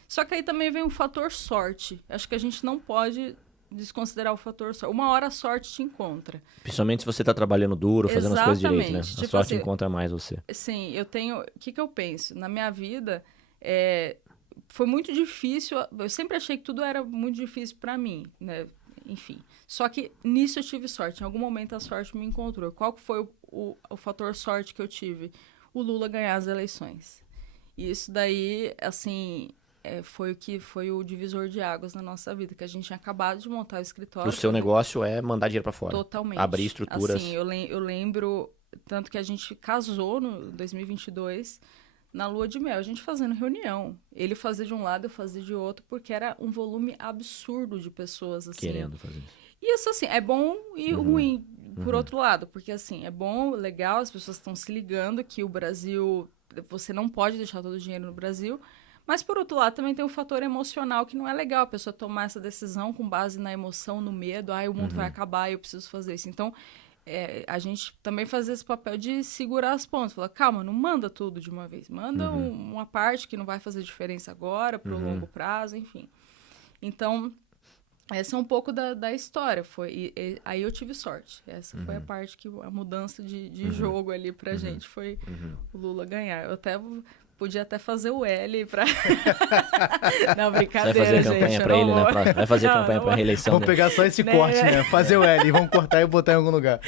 Só que aí também vem o fator sorte. Acho que a gente não pode desconsiderar o fator sorte. Uma hora a sorte te encontra. Principalmente se você está trabalhando duro, fazendo as coisas direito, né? Tipo a sorte assim, encontra mais você. Sim, eu tenho... O que eu penso? Na minha vida, foi muito difícil... Eu sempre achei que tudo era muito difícil para mim, né? Enfim. Só que nisso eu tive sorte. Em algum momento a sorte me encontrou. Qual foi o fator sorte que eu tive? O Lula ganhar as eleições. E isso daí, assim... foi o divisor de águas na nossa vida, que a gente tinha acabado de montar o escritório. O seu negócio é mandar dinheiro para fora. Totalmente. Abrir estruturas. Assim, eu lembro, tanto que a gente casou no 2022, na lua de mel, a gente fazendo reunião. Ele fazia de um lado, eu fazia de outro, porque era um volume absurdo de pessoas, assim. Querendo fazer isso. E isso, assim, é bom e ruim, por outro lado, porque, assim, é bom, legal, as pessoas estão se ligando que o Brasil, você não pode deixar todo o dinheiro no Brasil. Mas, por outro lado, também tem o fator emocional, que não é legal a pessoa tomar essa decisão com base na emoção, no medo. O mundo vai acabar e eu preciso fazer isso. Então, a gente também faz esse papel de segurar as pontas. Falar, calma, não manda tudo de uma vez. Manda uma parte que não vai fazer diferença agora, para o longo prazo, enfim. Então, essa é um pouco da história. Aí eu tive sorte. Essa foi a parte que a mudança de jogo ali pra gente foi o Lula ganhar. Eu podia até fazer o L pra... Não, brincadeira, Você vai fazer campanha gente, pra ele na próxima? Vai fazer campanha pra reeleição? Vamos pegar só esse corte, né? Fazer o L, vamos cortar e botar em algum lugar.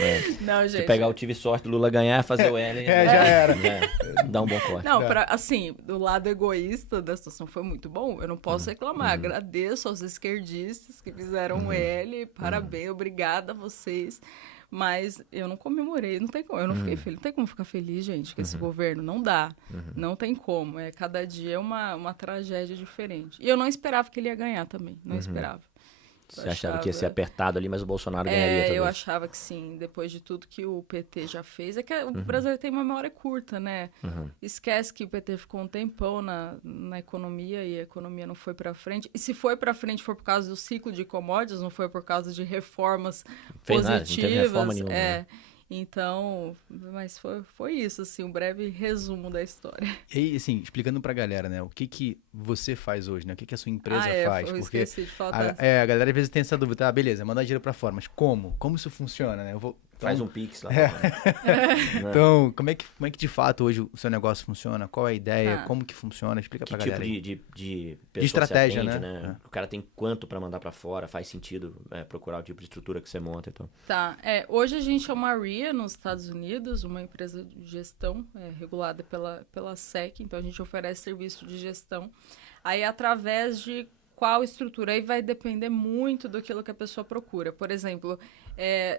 Não, gente. Se pegar o tive sorte do Lula ganhar, fazer o L. Já era. Dá um bom corte. Não, assim, do lado egoísta da situação foi muito bom. Eu não posso reclamar. Agradeço aos esquerdistas que fizeram o L. Parabéns, obrigada a vocês. Mas eu não comemorei, não tem como, eu não fiquei feliz. Não tem como ficar feliz, gente, com esse governo. Não dá. Não tem como. Cada dia é uma tragédia diferente. E eu não esperava que ele ia ganhar também. Não esperava. Você achava que ia ser apertado ali, mas o Bolsonaro ganharia talvez. Eu achava que sim, depois de tudo que o PT já fez. É que o brasileiro tem uma memória curta, né? Esquece que o PT ficou um tempão na economia e a economia não foi para frente. E se foi para frente foi por causa do ciclo de commodities, não foi por causa de reformas positivas. Nada, não teve reforma nenhuma, né? Então, mas foi isso, assim, um breve resumo da história. E, assim, explicando pra galera, né, o que você faz hoje, né, o que a sua empresa faz? Eu porque esqueci de falar. A galera às vezes tem essa dúvida, beleza, mandar dinheiro pra fora, mas como? Como isso funciona, né? Faz um Pix lá. Então, como é que de fato hoje o seu negócio funciona? Qual é a ideia? Como que funciona? Explica pra galera. Que tipo de estratégia, atende, né? O cara tem quanto pra mandar pra fora? Faz sentido procurar o tipo de estrutura que você monta, então. Tá, hoje a gente é uma RIA nos Estados Unidos, uma empresa de gestão regulada pela SEC, então a gente oferece serviço de gestão. Aí, através de qual estrutura? Aí vai depender muito daquilo que a pessoa procura. Por exemplo,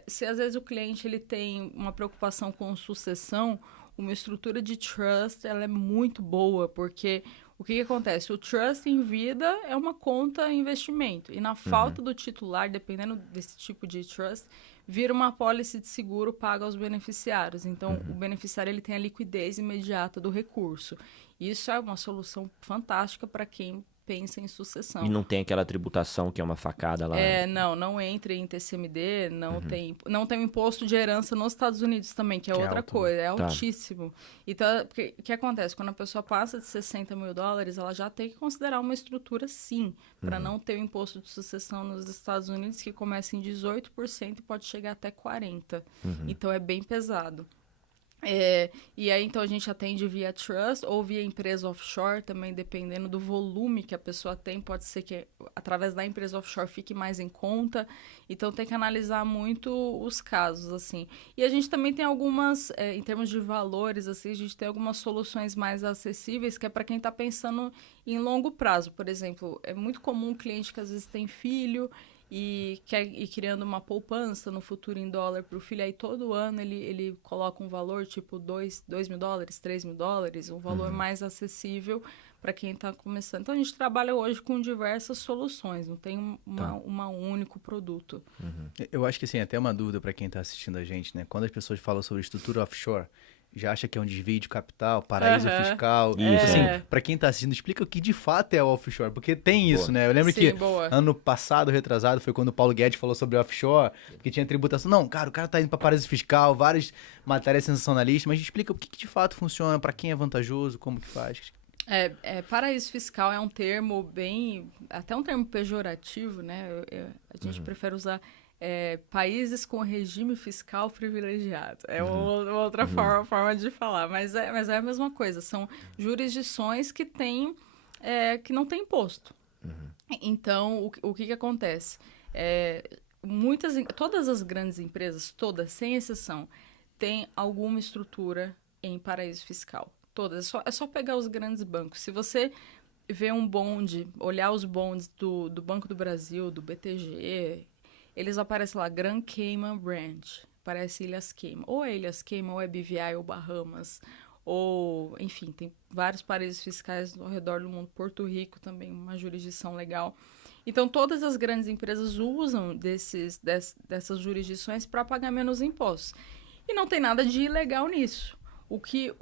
se às vezes o cliente ele tem uma preocupação com sucessão, uma estrutura de trust ela é muito boa, porque o que acontece? O trust em vida é uma conta investimento, e na falta do titular, dependendo desse tipo de trust, vira uma apólice de seguro paga aos beneficiários. Então, o beneficiário ele tem a liquidez imediata do recurso. Isso é uma solução fantástica para quem pensa em sucessão. E não tem aquela tributação que é uma facada lá? Não entra em TCMD, não tem o imposto de herança nos Estados Unidos também, que é outra coisa, é altíssimo. Então, o que acontece? Quando a pessoa passa de $60 mil, ela já tem que considerar uma estrutura, sim, para não ter o imposto de sucessão nos Estados Unidos, que começa em 18% e pode chegar até 40%. Então, é bem pesado. E aí, então, a gente atende via trust ou via empresa offshore, também dependendo do volume que a pessoa tem. Pode ser que, através da empresa offshore, fique mais em conta. Então, tem que analisar muito os casos, assim. E a gente também tem algumas, em termos de valores, assim, a gente tem algumas soluções mais acessíveis, que é para quem está pensando em longo prazo. Por exemplo, é muito comum um cliente que às vezes tem filho e quer ir criando uma poupança no futuro em dólar para o filho, aí todo ano ele coloca um valor tipo $2 mil, $3 mil, um valor mais acessível para quem está começando. Então, a gente trabalha hoje com diversas soluções, não tem um único produto. Eu acho que, assim, até uma dúvida para quem está assistindo a gente, né? Quando as pessoas falam sobre estrutura offshore, já acha que é um desvio de capital, paraíso fiscal. Isso, assim, pra quem tá assistindo, explica o que de fato é o offshore, porque tem isso, né? Eu lembro que ano passado, retrasado, foi quando o Paulo Guedes falou sobre offshore, que tinha tributação. Não, cara, o cara tá indo pra paraíso fiscal, várias matérias sensacionalistas, mas explica o que de fato funciona, pra quem é vantajoso, como que faz. Paraíso fiscal é um termo bem, até um termo pejorativo, né? A gente prefere usar países com regime fiscal privilegiado. É uma outra forma de falar, mas é a mesma coisa. São jurisdições que não têm imposto. Então, o que acontece? Todas as grandes empresas, todas, sem exceção, têm alguma estrutura em paraíso fiscal. Todas. É só pegar os grandes bancos. Se você vê um bonde, olhar os bondes do Banco do Brasil, do BTG, eles aparecem lá, Grand Cayman Branch, parece Ilhas Cayman. Ou é Ilhas Cayman, ou é BVI, ou Bahamas, ou, enfim, tem vários paraísos fiscais ao redor do mundo. Porto Rico também, uma jurisdição legal. Então, todas as grandes empresas usam dessas jurisdições para pagar menos impostos. E não tem nada de ilegal nisso. O que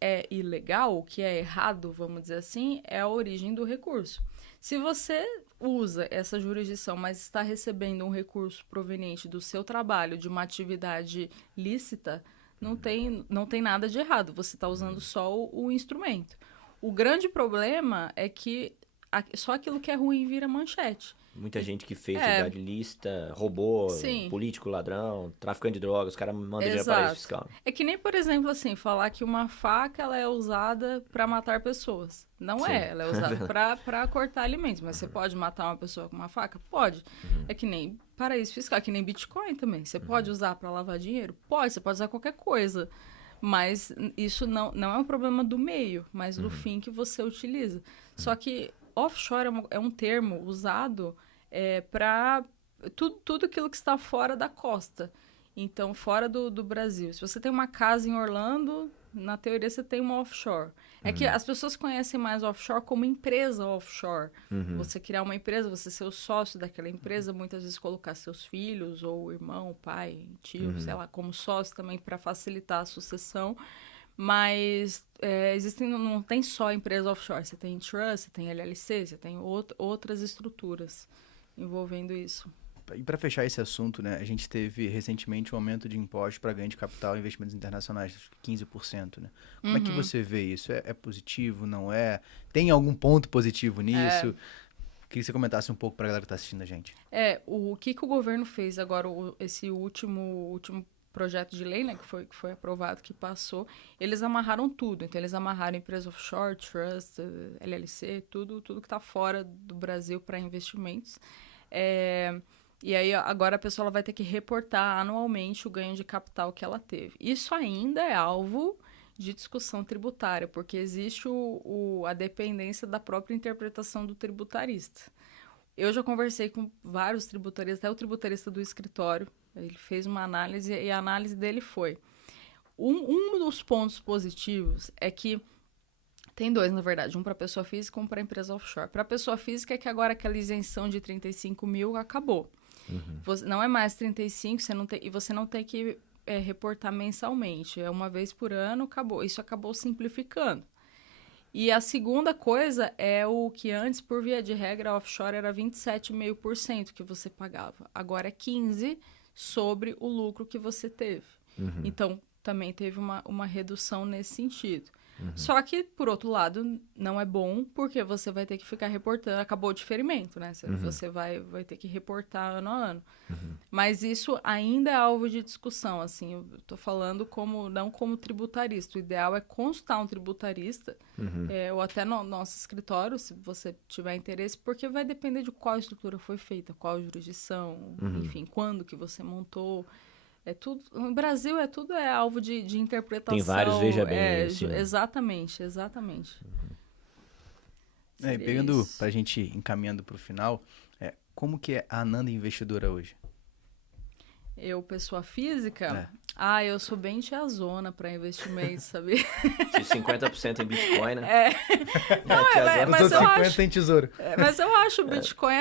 é ilegal, o que é errado, vamos dizer assim, é a origem do recurso. Se você usa essa jurisdição, mas está recebendo um recurso proveniente do seu trabalho, de uma atividade lícita, não tem nada de errado. Você está usando só o instrumento. O grande problema é que só aquilo que é ruim vira manchete. Muita gente que fez atividade ilícita, roubou, Sim. Político, ladrão, traficante de drogas, os caras mandam dinheiro para paraíso fiscal. É que nem, por exemplo, assim, falar que uma faca ela é usada para matar pessoas. Não é, ela é usada para cortar alimentos. Mas você pode matar uma pessoa com uma faca? Pode. É que nem paraíso fiscal, é que nem Bitcoin também. Você pode usar para lavar dinheiro? Pode, você pode usar qualquer coisa. Mas isso não é um problema do meio, mas do fim que você utiliza. Só que offshore é um termo usado para tudo aquilo que está fora da costa. Então, fora do Brasil. Se você tem uma casa em Orlando, na teoria você tem uma offshore. É que as pessoas conhecem mais offshore como empresa offshore. Você criar uma empresa, você ser o sócio daquela empresa, muitas vezes colocar seus filhos, ou irmão, pai, tio, sei lá, como sócio também para facilitar a sucessão. Mas não tem só empresa offshore. Você tem trust, você tem LLC, você tem outras estruturas envolvendo isso. E para fechar esse assunto, né, a gente teve recentemente um aumento de impostos para ganho de capital e investimentos internacionais, 15%, né? Como é que você vê isso? É positivo, não é? Tem algum ponto positivo nisso? Queria que você comentasse um pouco para a galera que está assistindo a gente. O que o governo fez agora, esse último projeto de lei, né, que foi aprovado, que passou, eles amarraram tudo. Então, eles amarraram empresa offshore, trust, LLC, tudo que está fora do Brasil para investimentos. E aí, agora a pessoa ela vai ter que reportar anualmente o ganho de capital que ela teve. Isso ainda é alvo de discussão tributária, porque existe a dependência da própria interpretação do tributarista. Eu já conversei com vários tributaristas, até o tributarista do escritório, ele fez uma análise e a análise dele foi... Um dos pontos positivos é que tem dois, na verdade, um para pessoa física e um para empresa offshore. Para pessoa física é que agora aquela isenção de 35 mil acabou. Não é mais 35, você não tem que reportar mensalmente. É uma vez por ano, acabou. Isso acabou simplificando. E a segunda coisa é o que antes, por via de regra, offshore era 27,5% que você pagava. Agora é 15% sobre o lucro que você teve. Então, também teve uma redução nesse sentido. Só que, por outro lado, não é bom, porque você vai ter que ficar reportando. Acabou o diferimento, né? Você vai ter que reportar ano a ano. Mas isso ainda é alvo de discussão, assim. Eu tô falando não como tributarista. O ideal é consultar um tributarista, ou até no nosso escritório, se você tiver interesse, porque vai depender de qual estrutura foi feita, qual jurisdição, enfim, quando que você montou. No Brasil tudo é alvo de interpretação. Tem vários, veja bem. Exatamente. Pegando para a gente encaminhando para o final, como que é a Ananda investidora hoje? Eu, pessoa física? Eu sou bem tiazona para investimento, sabe? De 50% em Bitcoin, né? Mas eu 50% em tesouro. Mas eu acho o Bitcoin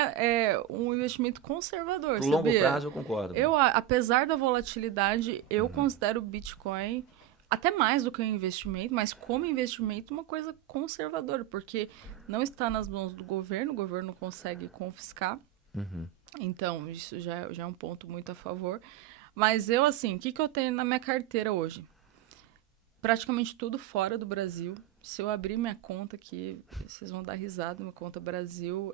um investimento conservador, Por longo prazo, eu concordo. Apesar da volatilidade, eu considero o Bitcoin até mais do que um investimento, mas como investimento, uma coisa conservadora, porque não está nas mãos do governo, o governo consegue confiscar. Então, isso já é um ponto muito a favor. Mas eu, assim, o que eu tenho na minha carteira hoje? Praticamente tudo fora do Brasil. Se eu abrir minha conta aqui, vocês vão dar risada, minha conta Brasil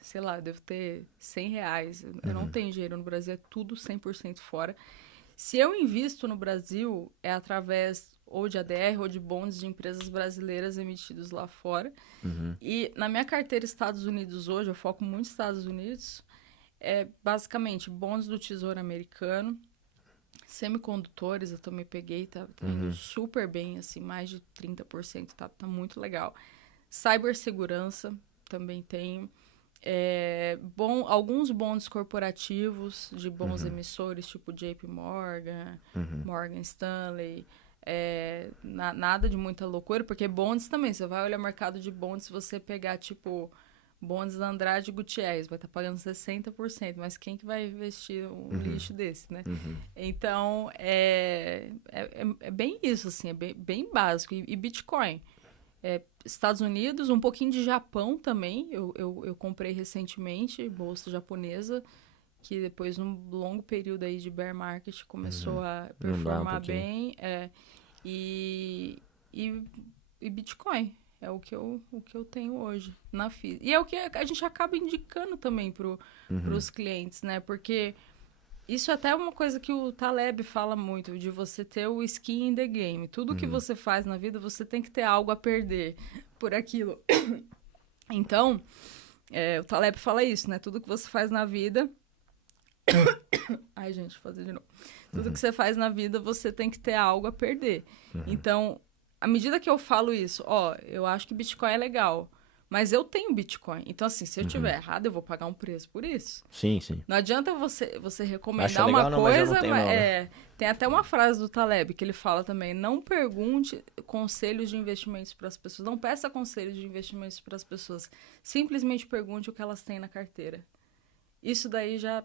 sei lá, eu devo ter R$100. Eu não tenho dinheiro no Brasil, é tudo 100% fora. Se eu invisto no Brasil, é através ou de ADR ou de bonds de empresas brasileiras emitidos lá fora. E na minha carteira Estados Unidos hoje, eu foco muito nos Estados Unidos, basicamente bonds do Tesouro Americano, semicondutores, eu também peguei, tá indo super bem, assim, mais de 30%, tá muito legal. Cibersegurança, também tenho. Alguns bonds corporativos de bons emissores, tipo JP Morgan, Morgan Stanley, nada de muita loucura, porque bonds também, você vai olhar o mercado de bonds, se você pegar, tipo... bonds da Andrade Gutierrez, vai estar pagando 60%, mas quem que vai investir um lixo desse, né? Então, é bem isso, assim, é bem básico. E Bitcoin, Estados Unidos, um pouquinho de Japão também, eu comprei recentemente, bolsa japonesa, que depois, num longo período aí de bear market, começou a performar bem, e Bitcoin. É o que eu tenho hoje na física. E é o que a gente acaba indicando também pros clientes, né? Porque isso até é uma coisa que o Taleb fala muito, de você ter o skin in the game. Tudo que você faz na vida, você tem que ter algo a perder por aquilo. Então, o Taleb fala isso, né? Tudo que você faz na vida... Ai, gente, vou fazer de novo. Tudo que você faz na vida, você tem que ter algo a perder. Então, à medida que eu falo isso, eu acho que Bitcoin é legal, mas eu tenho Bitcoin. Então, assim, se eu tiver errado, eu vou pagar um preço por isso. Sim, sim. Não adianta você recomendar Acha legal, uma não, mas eu coisa, não tenho, não, né? Tem até uma frase do Taleb que ele fala também, não pergunte conselhos de investimentos para as pessoas, não peça conselhos de investimentos para as pessoas, simplesmente pergunte o que elas têm na carteira. Isso daí já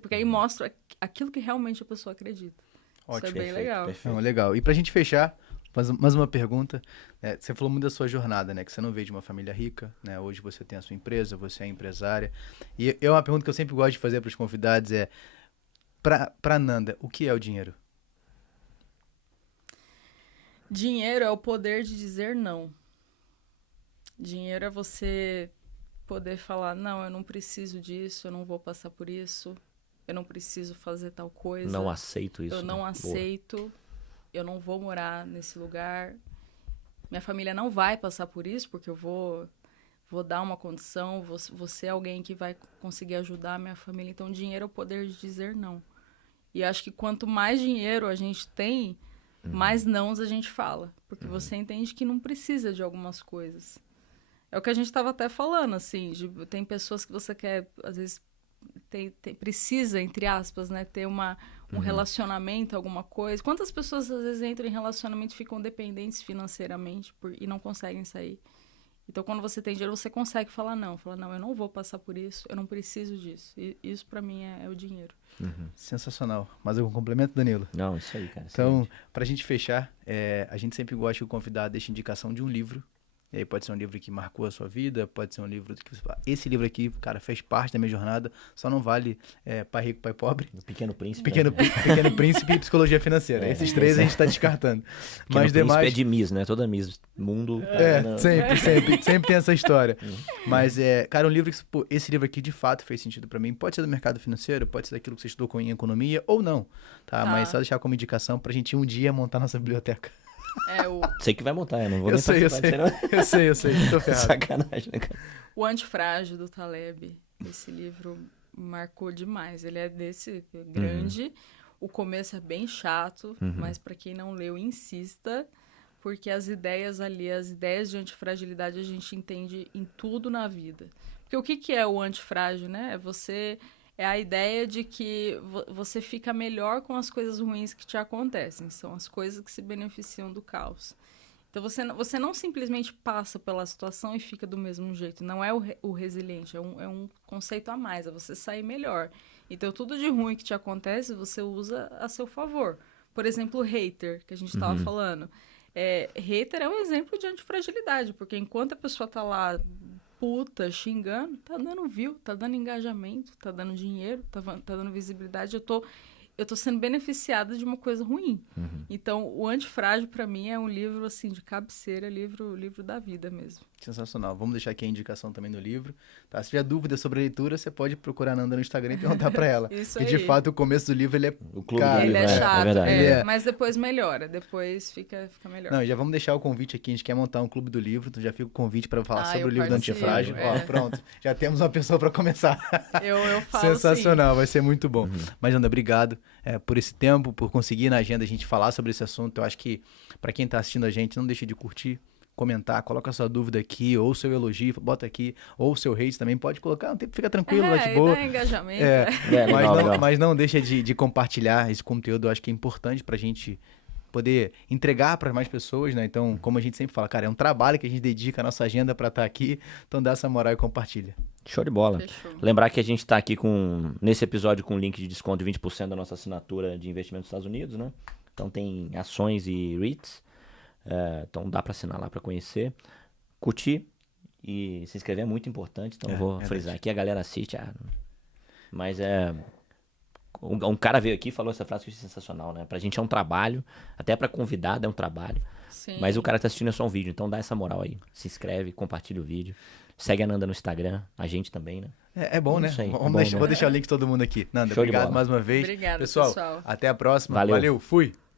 porque aí mostra aquilo que realmente a pessoa acredita. Ótimo. Isso é bem legal. Não, legal. E pra gente fechar, mais uma pergunta. Você falou muito da sua jornada, né? Que você não veio de uma família rica, né? Hoje você tem a sua empresa, você é empresária. E é uma pergunta que eu sempre gosto de fazer para os convidados pra Nanda, o que é o dinheiro? Dinheiro é o poder de dizer não. Dinheiro é você poder falar, não, eu não preciso disso, eu não vou passar por isso, eu não preciso fazer tal coisa. Não aceito isso. Eu não né? aceito, Boa. eu não vou morar nesse lugar. Minha família não vai passar por isso, porque eu vou dar uma condição, vou ser alguém que vai conseguir ajudar a minha família. Então, dinheiro é o poder de dizer não. E acho que quanto mais dinheiro a gente tem, mais nãos a gente fala. Porque você entende que não precisa de algumas coisas. É o que a gente estava até falando, assim, tem pessoas que você quer, às vezes, precisa, entre aspas, né, ter um relacionamento, alguma coisa. Quantas pessoas, às vezes, entram em relacionamento e ficam dependentes financeiramente e não conseguem sair? Então, quando você tem dinheiro, você consegue falar, não, eu não vou passar por isso, eu não preciso disso. E isso, para mim, é o dinheiro. Sensacional. Mais algum complemento, Danilo? Não, isso aí, cara. Então, pra gente fechar, a gente sempre gosta que o convidado deixe indicação de um livro. E aí pode ser um livro que marcou a sua vida, pode ser um livro que você fala, esse livro aqui, cara, fez parte da minha jornada, só não vale Pai Rico, Pai Pobre. O Pequeno Príncipe. Pequeno Príncipe e Psicologia Financeira. Esses três a gente está descartando. Mas demais... é de Miss, né? Toda Miss Mundo. Sempre tem essa história. Mas, cara, um livro que, esse livro aqui de fato fez sentido para mim. Pode ser do mercado financeiro, pode ser daquilo que você estudou em economia ou não, tá? Mas só deixar como indicação pra gente um dia montar nossa biblioteca. Sei que vai montar, eu não vou eu sei. Tô ferrado. Sacanagem, né, cara? O Antifrágil, do Taleb. Esse livro marcou demais. Ele é desse grande. O começo é bem chato, mas para quem não leu, insista. Porque as ideias ali, as ideias de antifragilidade, a gente entende em tudo na vida. Porque o que é o antifrágil, né? É a ideia de que você fica melhor com as coisas ruins que te acontecem. São as coisas que se beneficiam do caos. Então, você não simplesmente passa pela situação e fica do mesmo jeito. Não é o resiliente, é um conceito a mais. É você sair melhor. Então, tudo de ruim que te acontece, você usa a seu favor. Por exemplo, o hater, que a gente estava falando. Hater é um exemplo de antifragilidade, porque enquanto a pessoa está lá puta, xingando, tá dando view, tá dando engajamento, tá dando dinheiro, tá dando visibilidade. Eu tô sendo beneficiada de uma coisa ruim. Então, o Antifrágil, para mim, é um livro, assim, de cabeceira, livro da vida mesmo. Sensacional. Vamos deixar aqui a indicação também do livro. Tá? Se tiver dúvida sobre a leitura, você pode procurar a Nanda no Instagram e perguntar para ela. Isso e, aí. de fato, o começo do livro, ele é... O clube do livro, ele é chato, verdade. mas depois melhora. Depois fica melhor. Não, já vamos deixar o convite aqui. A gente quer montar um clube do livro. Então, já fica o convite para falar sobre o livro do Antifrágil. Ó, pronto. Já temos uma pessoa para começar. Eu falo Sensacional. sim. Vai ser muito bom. Mas, Nanda, obrigado por esse tempo, por conseguir na agenda a gente falar sobre esse assunto. Eu acho que, para quem está assistindo a gente, não deixe de curtir, comentar, coloca a sua dúvida aqui, ou seu elogio, bota aqui, ou seu hate também, pode colocar, fica tranquilo, vai de boa. Dá engajamento. Mas não deixa de compartilhar esse conteúdo, eu acho que é importante pra gente poder entregar para mais pessoas, né? Então, como a gente sempre fala, cara, é um trabalho que a gente dedica a nossa agenda para estar aqui, então dá essa moral e compartilha. Show de bola. Fechou. Lembrar que a gente está aqui nesse episódio com link de desconto de 20% da nossa assinatura de investimento nos Estados Unidos, né? Então tem ações e REITs. Então dá para assinar lá para conhecer. Curtir e se inscrever é muito importante. Então eu vou frisar aqui. A galera assiste. Mas Um cara veio aqui e falou essa frase que eu achei sensacional, né? Pra gente é um trabalho, até pra convidado é um trabalho. Sim. Mas o cara que tá assistindo é só um vídeo, então dá essa moral aí. Se inscreve, compartilha o vídeo. Segue a Nanda no Instagram, a gente também, né? É bom, né? Isso aí, Vou deixar o link de todo mundo aqui. Nanda, Show de obrigado bola. mais uma vez. Obrigada, pessoal. pessoal. Até a próxima. Valeu. Valeu. Fui.